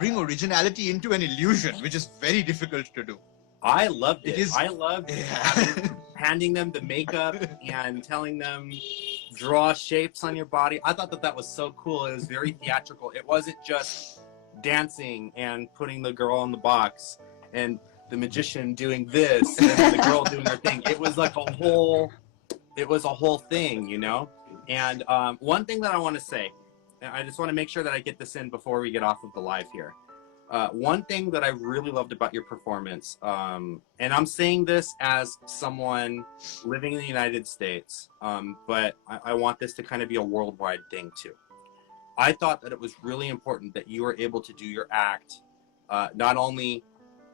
bring originality into an illusion, which is very difficult to do. I loved it. It is- I loved handing them the makeup and telling them draw shapes on your body. I thought that was so cool. It was very theatrical. It wasn't just dancing and putting the girl in the box. And the magician doing this and then the girl doing her thing. It was like a whole thing, you know? And one thing that I want to say, and I just want to make sure that I get this in before we get off of the live here. One thing that I really loved about your performance, and I'm saying this as someone living in the United States, but I want this to kind of be a worldwide thing too. I thought that it was really important that you were able to do your act, not only,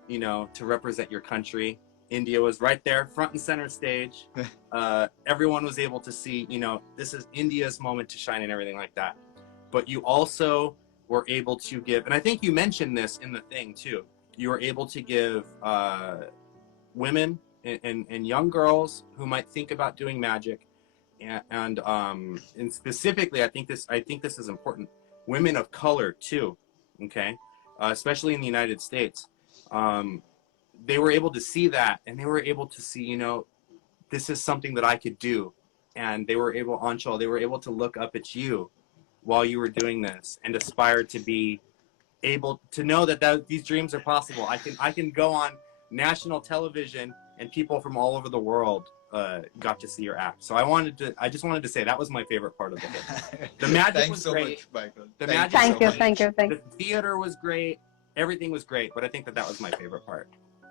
you know, to represent your country. India was right there, front and center stage. Everyone was able to see, you know, this is India's moment to shine and everything like that. But you also were able to give, and I think you mentioned this in the thing too, you were able to give women and young girls who might think about doing magic, and specifically, I think this is important, women of color too, okay, especially in the United States. They were able to see that, and they were able to see, you know, this is something that I could do, and they were able, Anchal, they were able to look up at you while you were doing this and aspire to be able to know that these dreams are possible. I can go on national television and people from all over the world got to see your act. So I just wanted to say that was my favorite part of the thing. The magic was great. Much, Michael. The magic Thank you. The theater was great. Everything was great, but I think that was my favorite part.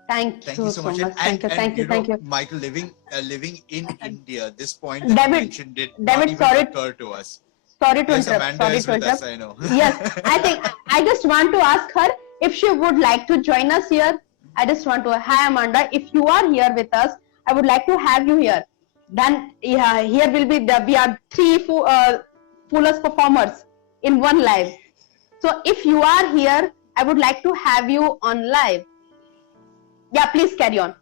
Thank you so much. Thank you. Michael, living in India, this point David, that you mentioned did not David, even occur to us. Sorry to Yes, interrupt. Amanda Sorry is to with interrupt. us, I know. Yes, I just want to ask her if she would like to join us here. I just want to, hi Amanda, if you are here with us, I would like to have you here. Then yeah, here will be we are three fullest performers in one live. So if you are here, I would like to have you on live. Yeah, please carry on.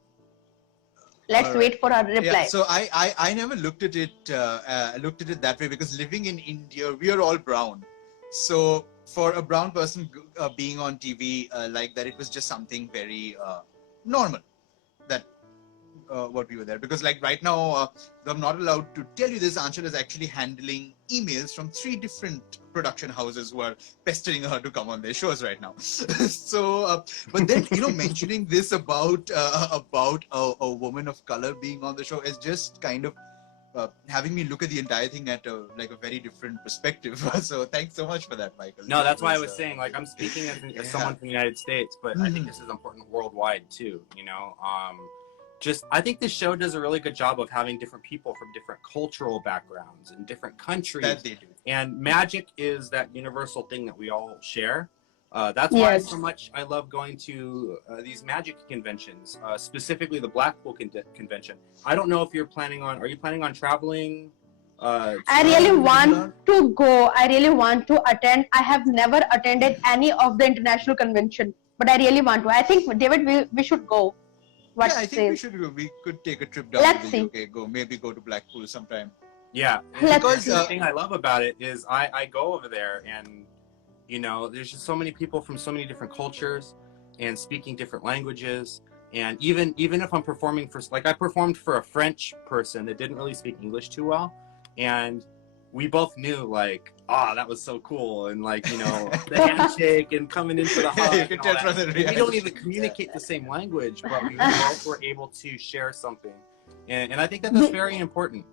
Let's wait for her reply. Yeah, so I never looked at it that way, because living in India, we are all brown. So for a brown person being on TV like that, it was just something very normal that what we were there. Because like right now, I'm not allowed to tell you this, Anchal is actually handling emails from 3 different production houses who are pestering her to come on their shows right now. So, but then, you know, mentioning this about a woman of color being on the show is just kind of having me look at the entire thing at a very different perspective. So thanks so much for that, Michael. No, that's why I was saying, like, I'm speaking as someone from the United States, but I think this is important worldwide too, you know. I think this show does a really good job of having different people from different cultural backgrounds and different countries. That they do. And magic is that universal thing that we all share. That's why so much I love going to these magic conventions, specifically the Blackpool convention. I don't know if you're planning on, are you planning on traveling? I really want to go. I really want to attend. I have never attended any of the international convention, but I really want to. I think, David, we should go. What I think we should go. We could take a trip down to the UK. Maybe go to Blackpool sometime. Yeah, because the thing I love about it is I go over there, and you know, there's just so many people from so many different cultures and speaking different languages. And even if I'm performing for, like, I performed for a French person that didn't really speak English too well, and we both knew, like, that was so cool, and like, you know, the handshake and coming in for the hug. You can tell from the reaction. We don't even communicate the same language, but we both were able to share something, and I think that that's very important.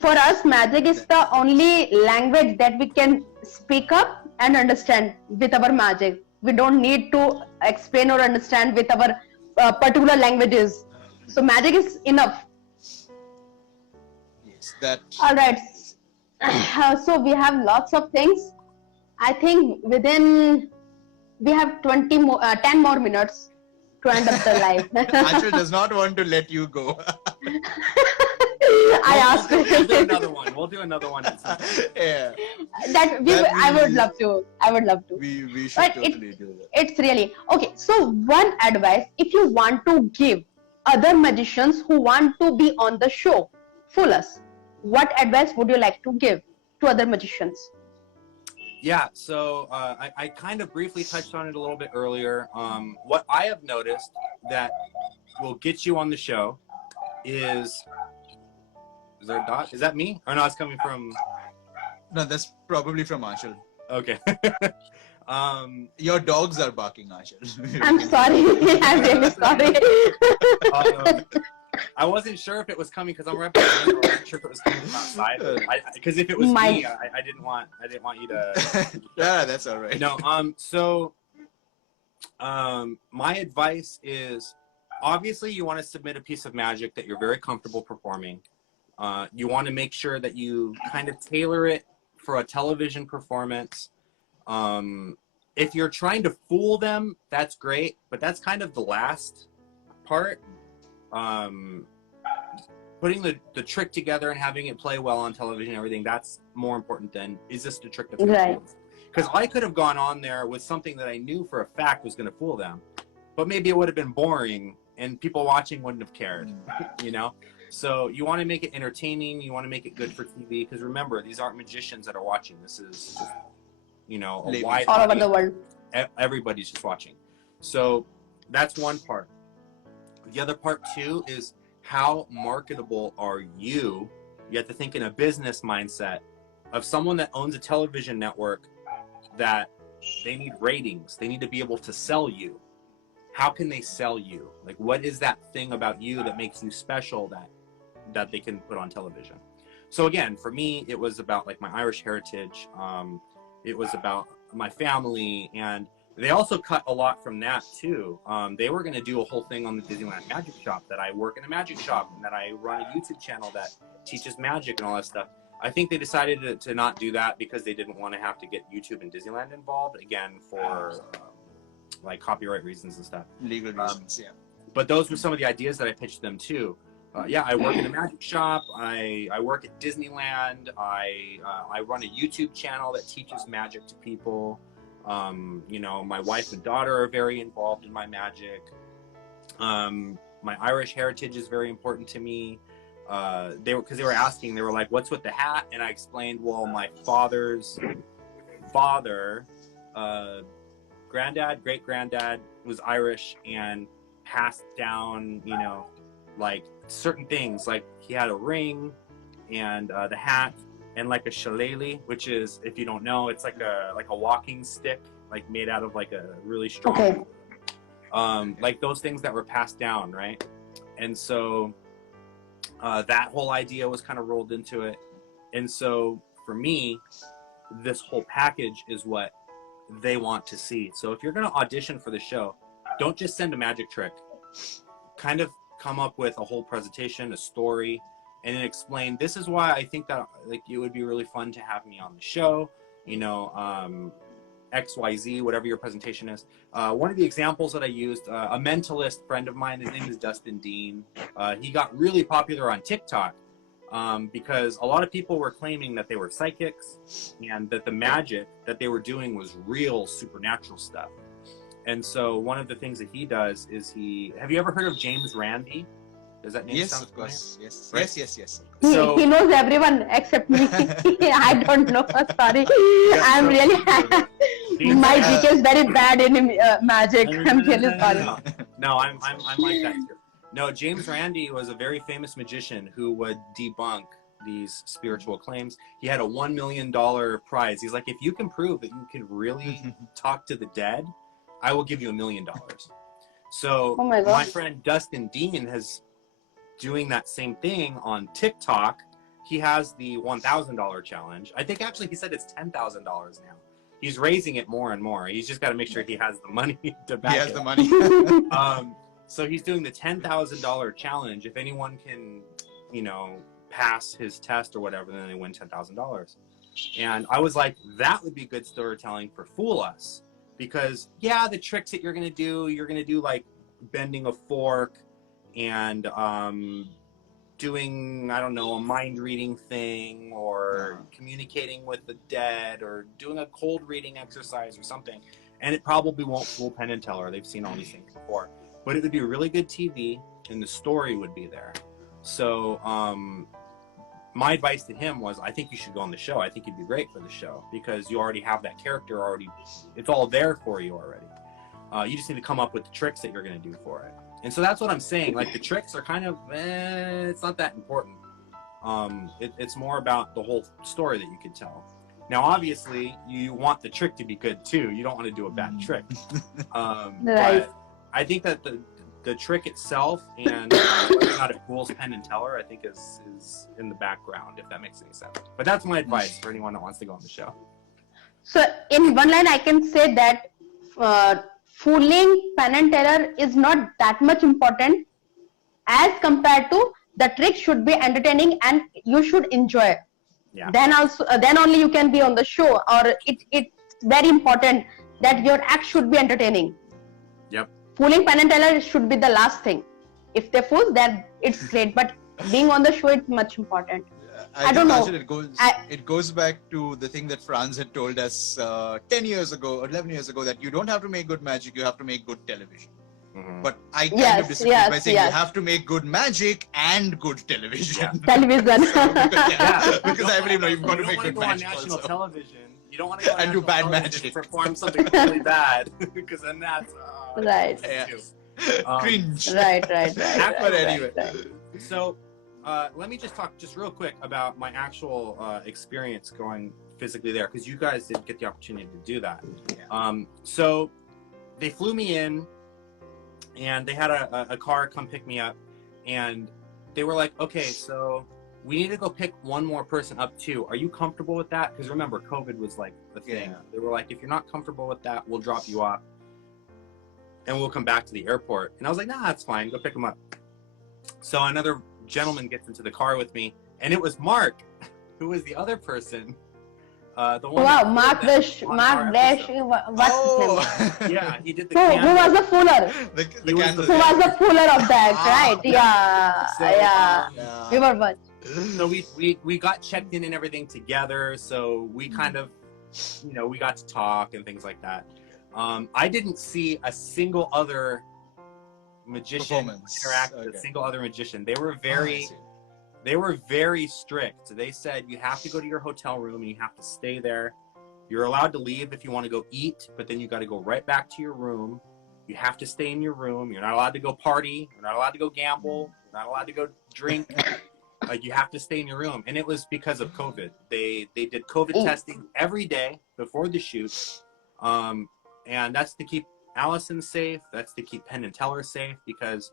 For us, magic is the only language that we can speak up and understand with our magic. We don't need to explain or understand with our particular languages. So magic is enough. Yes, that. All right. So we have lots of things. I think we have 10 more minutes to end up the live. Anchal does not want to let you go. I asked. We'll do another one. We'll do another one. Yeah. I would love to. We should But totally do that. It's really okay. So one advice, if you want to give other magicians who want to be on the show, fool us, what advice would you like to give to other magicians? Yeah, so I kind of briefly touched on it a little bit earlier. What I have noticed that will get you on the show is there a dot? Is that me? Or no, it's coming from... No, that's probably from Anchal. Okay. Your dogs are barking, Anchal. I'm sorry. I'm really sorry. I wasn't sure if it was coming because I'm right behind you. I wasn't sure if it was coming from outside. Because if it was me, I didn't want you to. Yeah, that's all right. No. So, my advice is, obviously, you want to submit a piece of magic that you're very comfortable performing. You want to make sure that you kind of tailor it for a television performance. If you're trying to fool them, that's great, but that's kind of the last part. Putting the trick together and having it play well on television and everything, that's more important than, is this the trick that's going to fool them? Because I could have gone on there with something that I knew for a fact was going to fool them, but maybe it would have been boring and people watching wouldn't have cared, you know? So you want to make it entertaining, you want to make it good for TV, because remember, these aren't magicians that are watching. This is just, you know, a wide all over the world. Everybody's just watching. So that's one part. The other part too is, how marketable are you? You have to think in a business mindset of someone that owns a television network, that they need ratings. They need to be able to sell you. How can they sell you? Like, what is that thing about you that makes you special that they can put on television? So again, for me, it was about like my Irish heritage. It was about my family, and they also cut a lot from that too. They were going to do a whole thing on the Disneyland Magic Shop, that I work in a magic shop and that I run a YouTube channel that teaches magic and all that stuff. I think they decided to not do that because they didn't want to have to get YouTube and Disneyland involved again for like copyright reasons and stuff. Legal reasons, yeah. But those were some of the ideas that I pitched them too. Yeah, I work in a magic shop. I work at Disneyland. I run a YouTube channel that teaches magic to people. You know, my wife and daughter are very involved in my magic. My Irish heritage is very important to me. They were asking, they were like, "What's with the hat?" And I explained, well, my father's father, granddad, great granddad, was Irish and passed down, you know, like certain things. Like he had a ring and the hat and like a shillelagh, which is, if you don't know, it's like a walking stick, like made out of like a really strong, like those things that were passed down, right? And so that whole idea was kind of rolled into it. And so for me, this whole package is what they want to see. So if you're going to audition for the show, don't just send a magic trick. Kind of come up with a whole presentation, a story, and then explain, this is why I think that like it would be really fun to have me on the show, you know, XYZ, whatever your presentation is. One of the examples that I used, a mentalist friend of mine, his name is Dustin Dean. He got really popular on TikTok because a lot of people were claiming that they were psychics and that the magic that they were doing was real supernatural stuff. And so one of the things that he does is have you ever heard of James Randi? Does that name sound familiar? Yes, Right? yes. So, he knows everyone except me. I don't know. Sorry. I'm really my GK is very bad in magic. I'm really sorry. No, I'm like that too. No, James Randi was a very famous magician who would debunk these spiritual claims. He had a $1 million prize. He's like, if you can prove that you can really talk to the dead, I will give you $1 million. So my friend Dustin Dean has doing that same thing on TikTok. He has the $1,000 challenge. I think actually he said it's $10,000 now. He's raising it more and more. He's just got to make sure he has the money to back it. He has the money. So he's doing the $10,000 challenge. If anyone can, you know, pass his test or whatever, then they win $10,000. And I was like, that would be good storytelling for Fool Us. Because, yeah, the tricks that you're going to do like bending a fork and doing, I don't know, a mind reading thing or communicating with the dead or doing a cold reading exercise or something. And it probably won't fool Penn and Teller. They've seen all these things before. But it would be really good TV and the story would be there. So my advice to him was, I think you should go on the show. I think you'd be great for the show because you already have that character already. It's all there for you already. You just need to come up with the tricks that you're going to do for it. And so that's what I'm saying. Like the tricks are kind of, it's not that important. It's more about the whole story that you could tell. Now, obviously, you want the trick to be good too. You don't want to do a bad trick. Right. But I think that the trick itself and whether or not it fools Penn and Teller, I think is in the background, if that makes any sense. But that's my advice for anyone that wants to go on the show. So in one line, I can say that fooling Penn and Teller is not that much important as compared to the trick should be entertaining and you should enjoy. Yeah. Then only you can be on the show, or it's very important that your act should be entertaining. Yep. Fooling Penn and Teller should be the last thing. If they fool, then it's great, but being on the show is much important. I don't know. It goes back to the thing that Franz had told us 10 years ago or 11 years ago, that you don't have to make good magic, you have to make good television. Mm-hmm. But I kind of disagree by saying you have to make good magic and good television. Yeah. Television. Because I believe you've got to make good magic. You don't want to go on national also. television. You don't want to go on And do bad television magic. and perform something really bad, because then that's Right. Cringe. Right. But anyway. Right. So let me just talk just real quick about my actual experience going physically there, because you guys didn't get the opportunity to do that. Yeah. So they flew me in, and they had a car come pick me up, and they were like, okay, so we need to go pick one more person up too. Are you comfortable with that? Because remember, COVID was like the thing. Yeah. They were like, if you're not comfortable with that, we'll drop you off and we'll come back to the airport. And I was like, nah, that's fine. Go pick them up. So another gentleman gets into the car with me, and it was Mark, who was the other person. The one. Wow, Mark Dash. What's his name? Yeah, he did the. Who was the fooler? The candle. Who was the fooler of that? Right? Yeah. So, Yeah. We were one. So we got checked in and everything together. So we kind of, we got to talk and things like that. I didn't see a single other magician interact with a single other magician. They were very strict. They said you have to go to your hotel room and you have to stay there. You're allowed to leave if you want to go eat, but then you got to go right back to your room. You have to stay in your room. You're not allowed to go party. You're not allowed to go gamble. You're not allowed to go drink. Like, you have to stay in your room. And it was because of COVID. They did COVID testing every day before the shoot. And that's to keep Allison safe. That's to keep Penn and Teller safe, because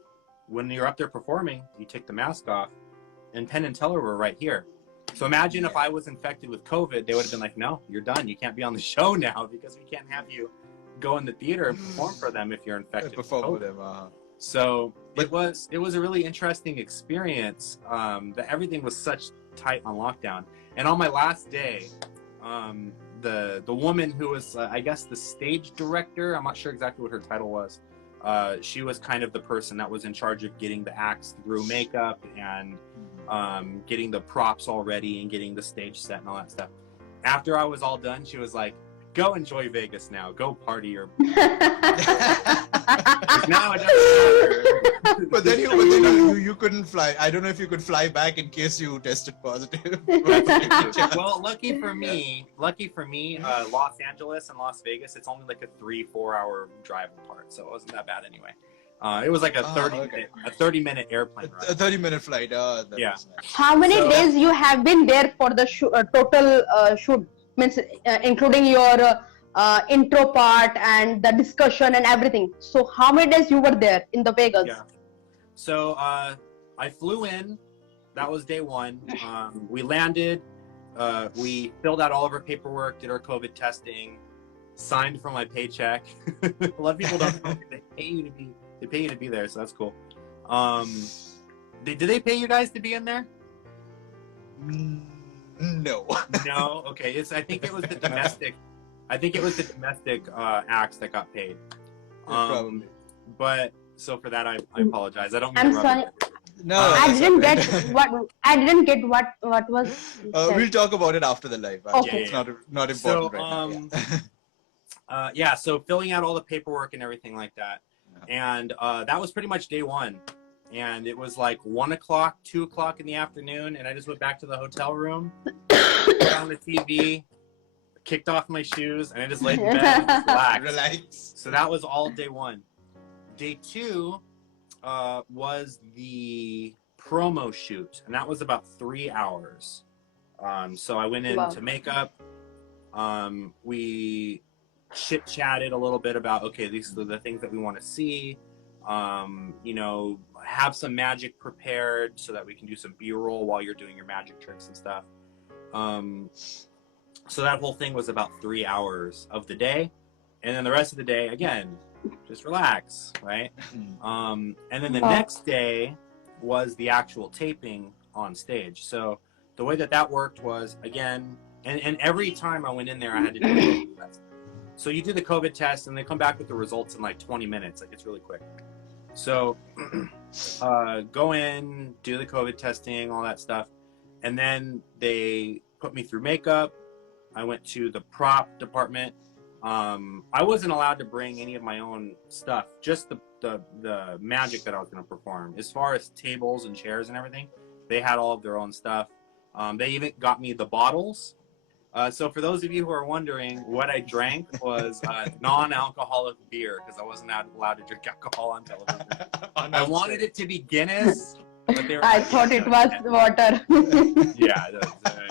when you're up there performing, you take the mask off, and Penn and Teller were right here. So imagine if I was infected with COVID, they would have been like, no, you're done. You can't be on the show now, because we can't have you go in the theater and perform for them if you're infected. Perform with them. So it was a really interesting experience. That everything was such tight on lockdown. And on my last day, the woman who was I guess the stage director, I'm not sure exactly what her title was. She was kind of the person that was in charge of getting the acts through makeup and getting the props all ready and getting the stage set and all that stuff. After I was all done, she was like, go enjoy Vegas now. Go party or now it doesn't matter. But then you couldn't fly. I don't know if you could fly back in case you tested positive. Well, lucky for me, Los Angeles and Las Vegas, it's only like a 3-4 hour drive apart, so it wasn't that bad anyway. It was like a 30-minute airplane ride. A 30-minute flight. Yeah. Nice. How many days you have been there for the total shoot? Means including your intro part and the discussion and everything. So how many days you were there in the Vegas? Yeah. So I flew in. That was day one. We landed. We filled out all of our paperwork, did our COVID testing, signed for my paycheck. A lot of people don't know they pay you to be there, so that's cool. Did they pay you guys to be in there? No. No. Okay. I think it was the domestic. Acts that got paid. Probably. But so for that, I apologize. I don't mean I'm to sorry. No. I didn't get what was said. We'll talk about it after the live. Okay. It's not important right now. So filling out all the paperwork and everything like that, and that was pretty much day one. And it was like 1 o'clock, 2 o'clock in the afternoon, and I just went back to the hotel room, put on the TV, kicked off my shoes, and I just laid in bed and relaxed. So that was all day one. Day two was the promo shoot, and that was about 3 hours. So I went into makeup, We chit-chatted a little bit about, okay, these are the things that we want to see. You know, have some magic prepared so that we can do some B-roll while you're doing your magic tricks and stuff. So that whole thing was about 3 hours of the day. And then the rest of the day, again, just relax, right? And then the next day was the actual taping on stage. So the way that worked was, again, and every time I went in there, I had to do a COVID test. So you do the COVID test, and they come back with the results in like 20 minutes. Like, it's really quick. So go in, do the COVID testing, all that stuff. And then they put me through makeup. I went to the prop department. I wasn't allowed to bring any of my own stuff, just the magic that I was going to perform. As far as tables and chairs and everything, they had all of their own stuff. They even got me the bottles. So for those of you who are wondering, what I drank was non-alcoholic beer, because I wasn't allowed to drink alcohol on television. I wanted it to be Guinness, but they were I thought it was water. Yeah,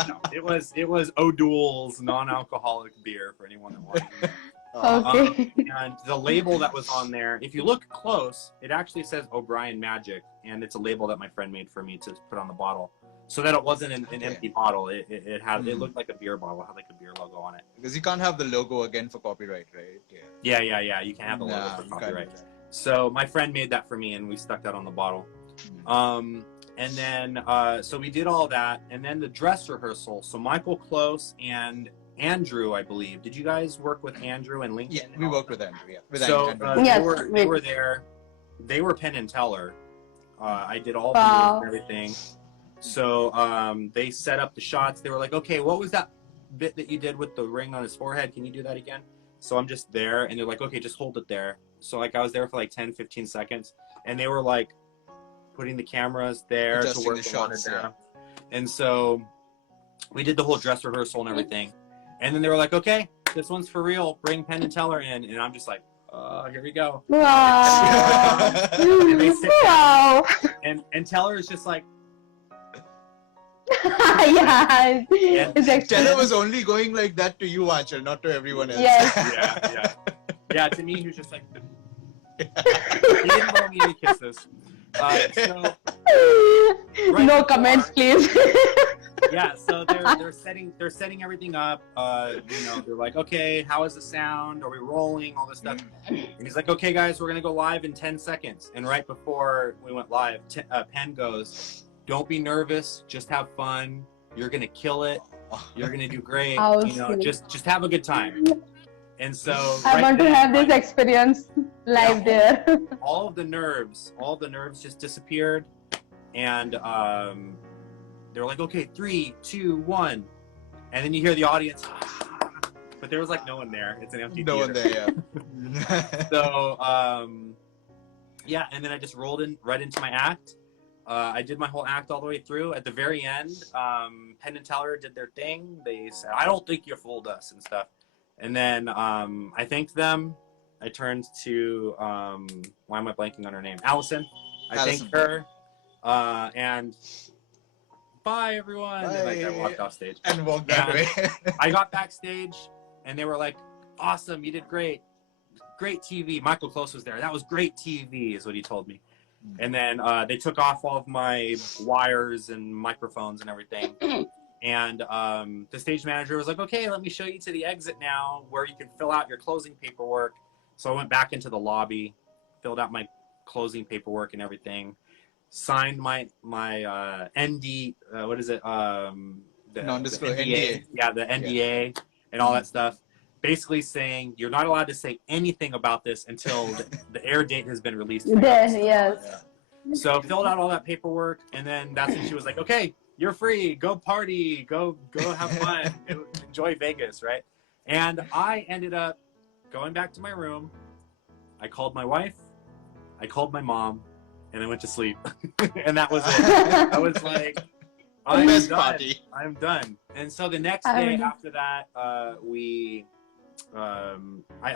no. It was O'Doul's non-alcoholic beer for anyone that wanted it. Okay. And the label that was on there, if you look close, it actually says O'Brien Magic, and it's a label that my friend made for me to put on the bottle, so that it wasn't an empty bottle. It looked like a beer bottle. It had like a beer logo on it. Because you can't have the logo again for copyright, right? Yeah. You can't have the logo for copyright. So my friend made that for me, and we stuck that on the bottle. And then, so we did all that, and then the dress rehearsal. So Michael Close and Andrew, I believe. Did you guys work with Andrew and Lincoln? Yeah, we worked with Andrew. Yeah, with so Andrew. they were there. They were Penn and Teller. I did all the moves and everything. So they set up the shots. They were like, okay, what was that bit that you did with the ring on his forehead? Can you do that again? So I'm just there, and they're like, okay, just hold it there. So like I was there for like 10, 15 seconds, and they were like putting the cameras there Adjusting to work the shots, down. And so we did the whole dress rehearsal and everything. And then they were like, okay, this one's for real. Bring Penn and Teller in. And I'm just like, here we go. Wow. And they sit Wow. down, and Teller is just like, Yeah. It's actually. Teller was only going like that to you, Anchal, not to everyone else. Yes. yeah. To me, he was just like, he didn't blow me any kisses. So, No comments, please. yeah, so they're setting everything up. You know, they're like, okay, how is the sound? Are we rolling? All this stuff. And he's like, okay, guys, we're gonna go live in 10 seconds. And right before we went live, Penn goes, don't be nervous, just have fun. You're gonna kill it. You're gonna do great. You know, just have a good time. And so I want to have this experience live there. all the nerves just disappeared, and they were like, okay, 3, 2, 1, and then you hear the audience, but there was like no one there. It's an empty theater. No one there, yeah. So yeah, and then I just rolled in right into my act. I did my whole act all the way through. At the very end, Penn and Teller did their thing. They said, I don't think you fooled us and stuff. And then I thanked them. I turned to, why am I blanking on her name? Allison. I thanked her. And bye, everyone. Bye. And like, I walked off stage. And walked that way. I got backstage, and they were like, awesome, you did great. Great TV. Michael Close was there. That was great TV, is what he told me. And then they took off all of my wires and microphones and everything. And the stage manager was like, okay, let me show you to the exit now where you can fill out your closing paperwork. So I went back into the lobby, filled out my closing paperwork and everything, signed my ND, what is it? Non-disclosure, NDA. Yeah, the NDA and all that stuff. Basically saying you're not allowed to say anything about this until the air date has been released. Yes. So filled out all that paperwork, and then that's when she was like, okay, you're free, go party, go have fun, enjoy Vegas, right? And I ended up going back to my room. I called my wife, I called my mom, and I went to sleep. And that was it. I was like, I'm done. I'm done. And so the next day after that, I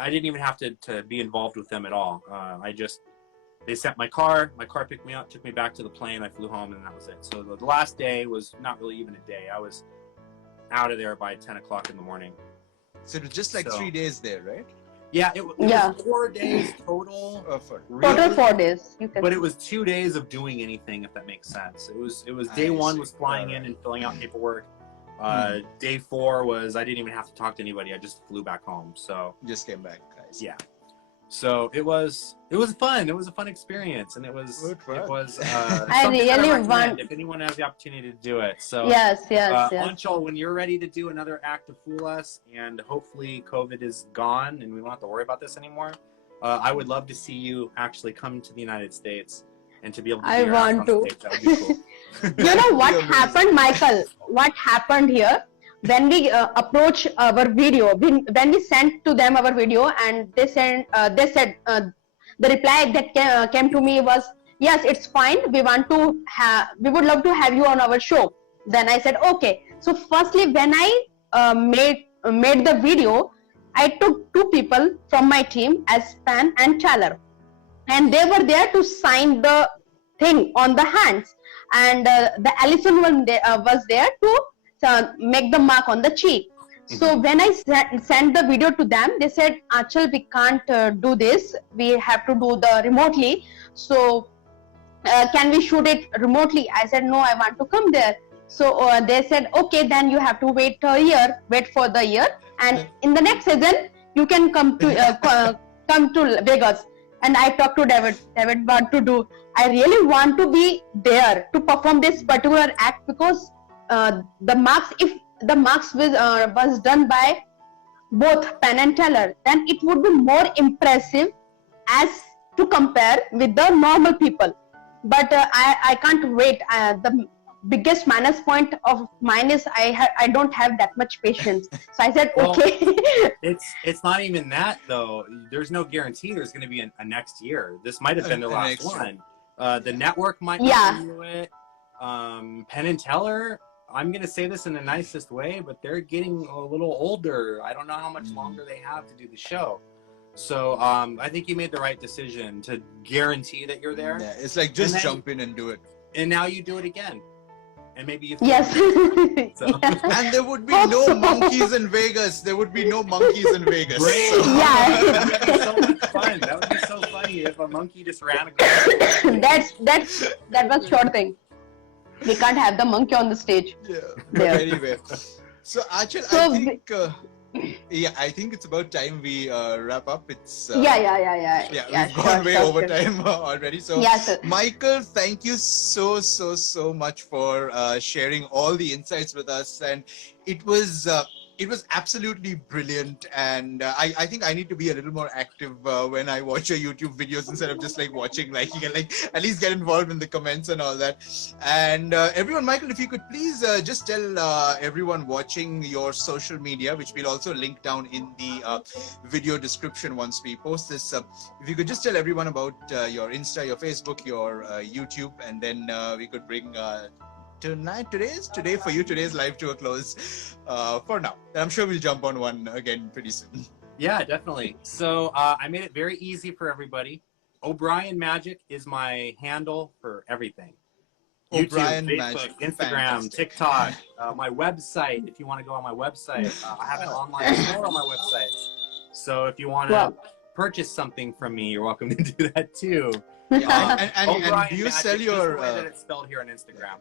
didn't even have to be involved with them at all. They sent my car picked me up, took me back to the plane, I flew home, and that was it. So the last day was not really even a day. I was out of there by 10 o'clock in the morning. So it was just like So- 3 days there, right? Yeah, it Yeah. was 4 days total. Total really, 4 days. You can but it was 2 days of doing anything, if that makes sense. It was day I one see. was flying in Alright. and filling out paperwork. Day 4 was I didn't even have to talk to anybody. I just flew back home. So Just came back, guys. yeah. So it was fun. It was a fun experience, and it was Good fun. I something that really recommend want- if anyone has the opportunity to do it. So Yes, yes. Anchal, when you're ready to do another act to Fool Us, and hopefully COVID is gone and we don't have to worry about this anymore, I would love to see you actually come to the United States and to be able to. I do your act want on to. stage. That would be cool. You know what You're amazing. happened, Michael? What happened here? When we approached our video, when we sent to them our video, and they said the reply that came to me was, yes, it's fine. We would love to have you on our show. Then I said, okay. So firstly, when I made the video, I took 2 people from my team as Pan and Chaler, and they were there to sign the thing on the hands, and the Allison was there to make the mark on the cheek. So when I sent the video to them, they said, Anchal, we can't do this. We have to do the remotely. So can we shoot it remotely? I said, no, I want to come there. So they said, okay, then you have to wait a year, wait for the year, and in the next season you can come to Vegas. And I talked to David. David, what to do? I really want to be there to perform this particular act, because the marks, if the marks was done by both Penn and Teller, then it would be more impressive as to compare with the normal people. But I can't wait. The biggest minus point of mine is I don't have that much patience. So I said, Well, okay. It's not even that though. There's no guarantee there's going to be a next year. This might have been the A last next year. one. The network might Yeah. not do it. Penn and Teller, I'm going to say this in the nicest way, but they're getting a little older. I don't know how much longer they have to do the show. So I think you made the right decision to guarantee that you're there. Yeah, it's like just And then- jump in and do it. And now you do it again. And maybe you Yes. So- Yeah. And there would be Hope no so. monkeys in Vegas. There would be no monkeys in Vegas. Great. So- Yeah. That would be so much fun. That would be so funny if a monkey just ran across. that was short thing. We can't have the monkey on the stage. Yeah. There. Anyway, so Anchal, So I think, I think it's about time we wrap up. It's Yeah, we've gone way over time already. So Yeah, sir. Michael, thank you so much for sharing all the insights with us, and it was absolutely brilliant. And I think I need to be a little more active when I watch your YouTube videos instead of just like watching, liking, and like at least get involved in the comments and all that. And everyone, Michael, if you could please just tell everyone watching your social media, which we'll also link down in the video description once we post this. If you could just tell everyone about your Insta, your Facebook, your YouTube, and then we could bring today's live to a close for now. And I'm sure we'll jump on one again pretty soon. Yeah, definitely. So I made it very easy for everybody. O'Brien Magic is my handle for everything. O'Brien YouTube, Facebook, Magic. Instagram, Fantastic. TikTok, my website. If you want to go on my website, I have an online store on my website. So if you want to Wow. purchase something from me, you're welcome to do that too. And O'Brien do you Magic, sell just your the way that it's spelled here on Instagram?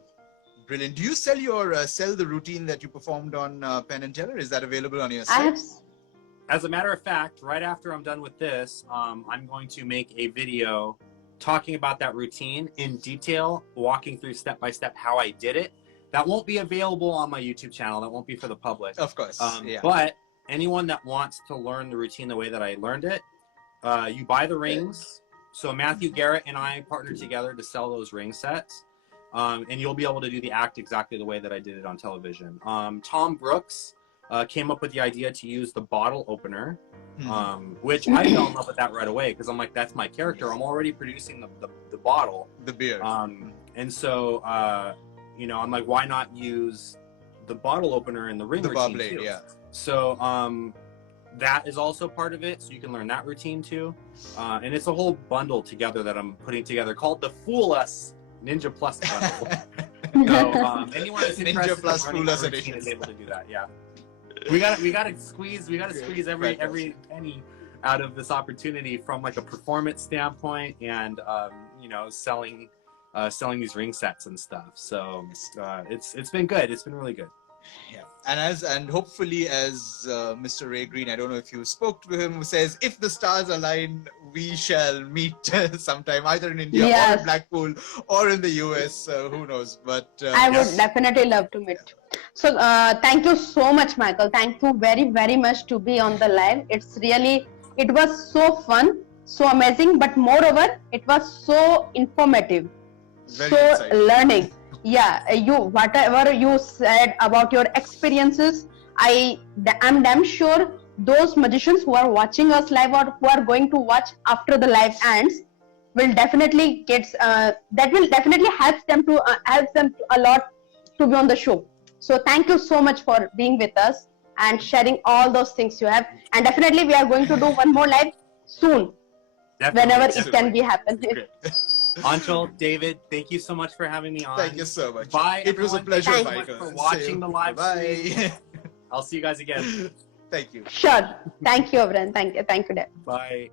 brilliant? Do you sell your sell the routine that you performed on Penn and Teller? Is that available on your I site? have. As a matter of fact, right after I'm done with this, I'm going to make a video talking about that routine in detail, walking through step by step how I did it. That won't be available on my YouTube channel. That won't be for the public. Of course. Yeah. But anyone that wants to learn the routine the way that I learned it, you buy the rings. So Matthew Garrett and I partnered together to sell those ring sets. And you'll be able to do the act exactly the way that I did it on television. Tom Brooks came up with the idea to use the bottle opener, which I fell in love with that right away because I'm like, that's my character. I'm already producing the bottle. The beer. And so, I'm like, why not use the bottle opener in the ring The routine bobblade, too? yeah. So that is also part of it. So you can learn that routine too. And it's a whole bundle together that I'm putting together called the Fool Us Ninja Plus bundle. So anyone that's Ninja interested Plus in learning Fool Us that routine edition. is able to do that. Yeah. we gotta squeeze every penny out of this opportunity from like a performance standpoint and selling these ring sets and stuff. So it's been good. It's been really good. Yeah, and hopefully as Mr. Ray Green, I don't know if you spoke to him, who says if the stars align, we shall meet sometime either in India or in Blackpool or in the US. Who knows? But I would definitely love to meet. So thank you so much, Michael. Thank you very, very much to be on the live. It was so fun, so amazing, but moreover, it was so informative, very so exciting. Learning. Yeah, whatever you said about your experiences, I'm damn sure those magicians who are watching us live or who are going to watch after the live ends will definitely that will definitely help them a lot to be on the show. So thank you so much for being with us and sharing all those things you have. And definitely we are going to do one more live soon, whenever it can be happen. Anchal, David, thank you so much for having me on. Thank you so much. Bye. It was a pleasure, Thank Michael. you for watching the live stream. Bye. I'll see you guys again. Thank you. Sure. Thank you, Obran. Thank you, Dave. Bye.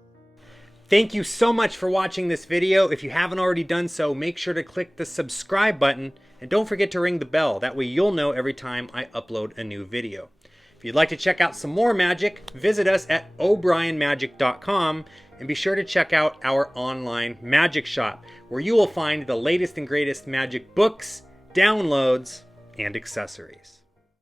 Thank you so much for watching this video. If you haven't already done so, make sure to click the subscribe button and don't forget to ring the bell. That way you'll know every time I upload a new video. If you'd like to check out some more magic, visit us at obrienmagic.com and be sure to check out our online magic shop where you will find the latest and greatest magic books, downloads, and accessories.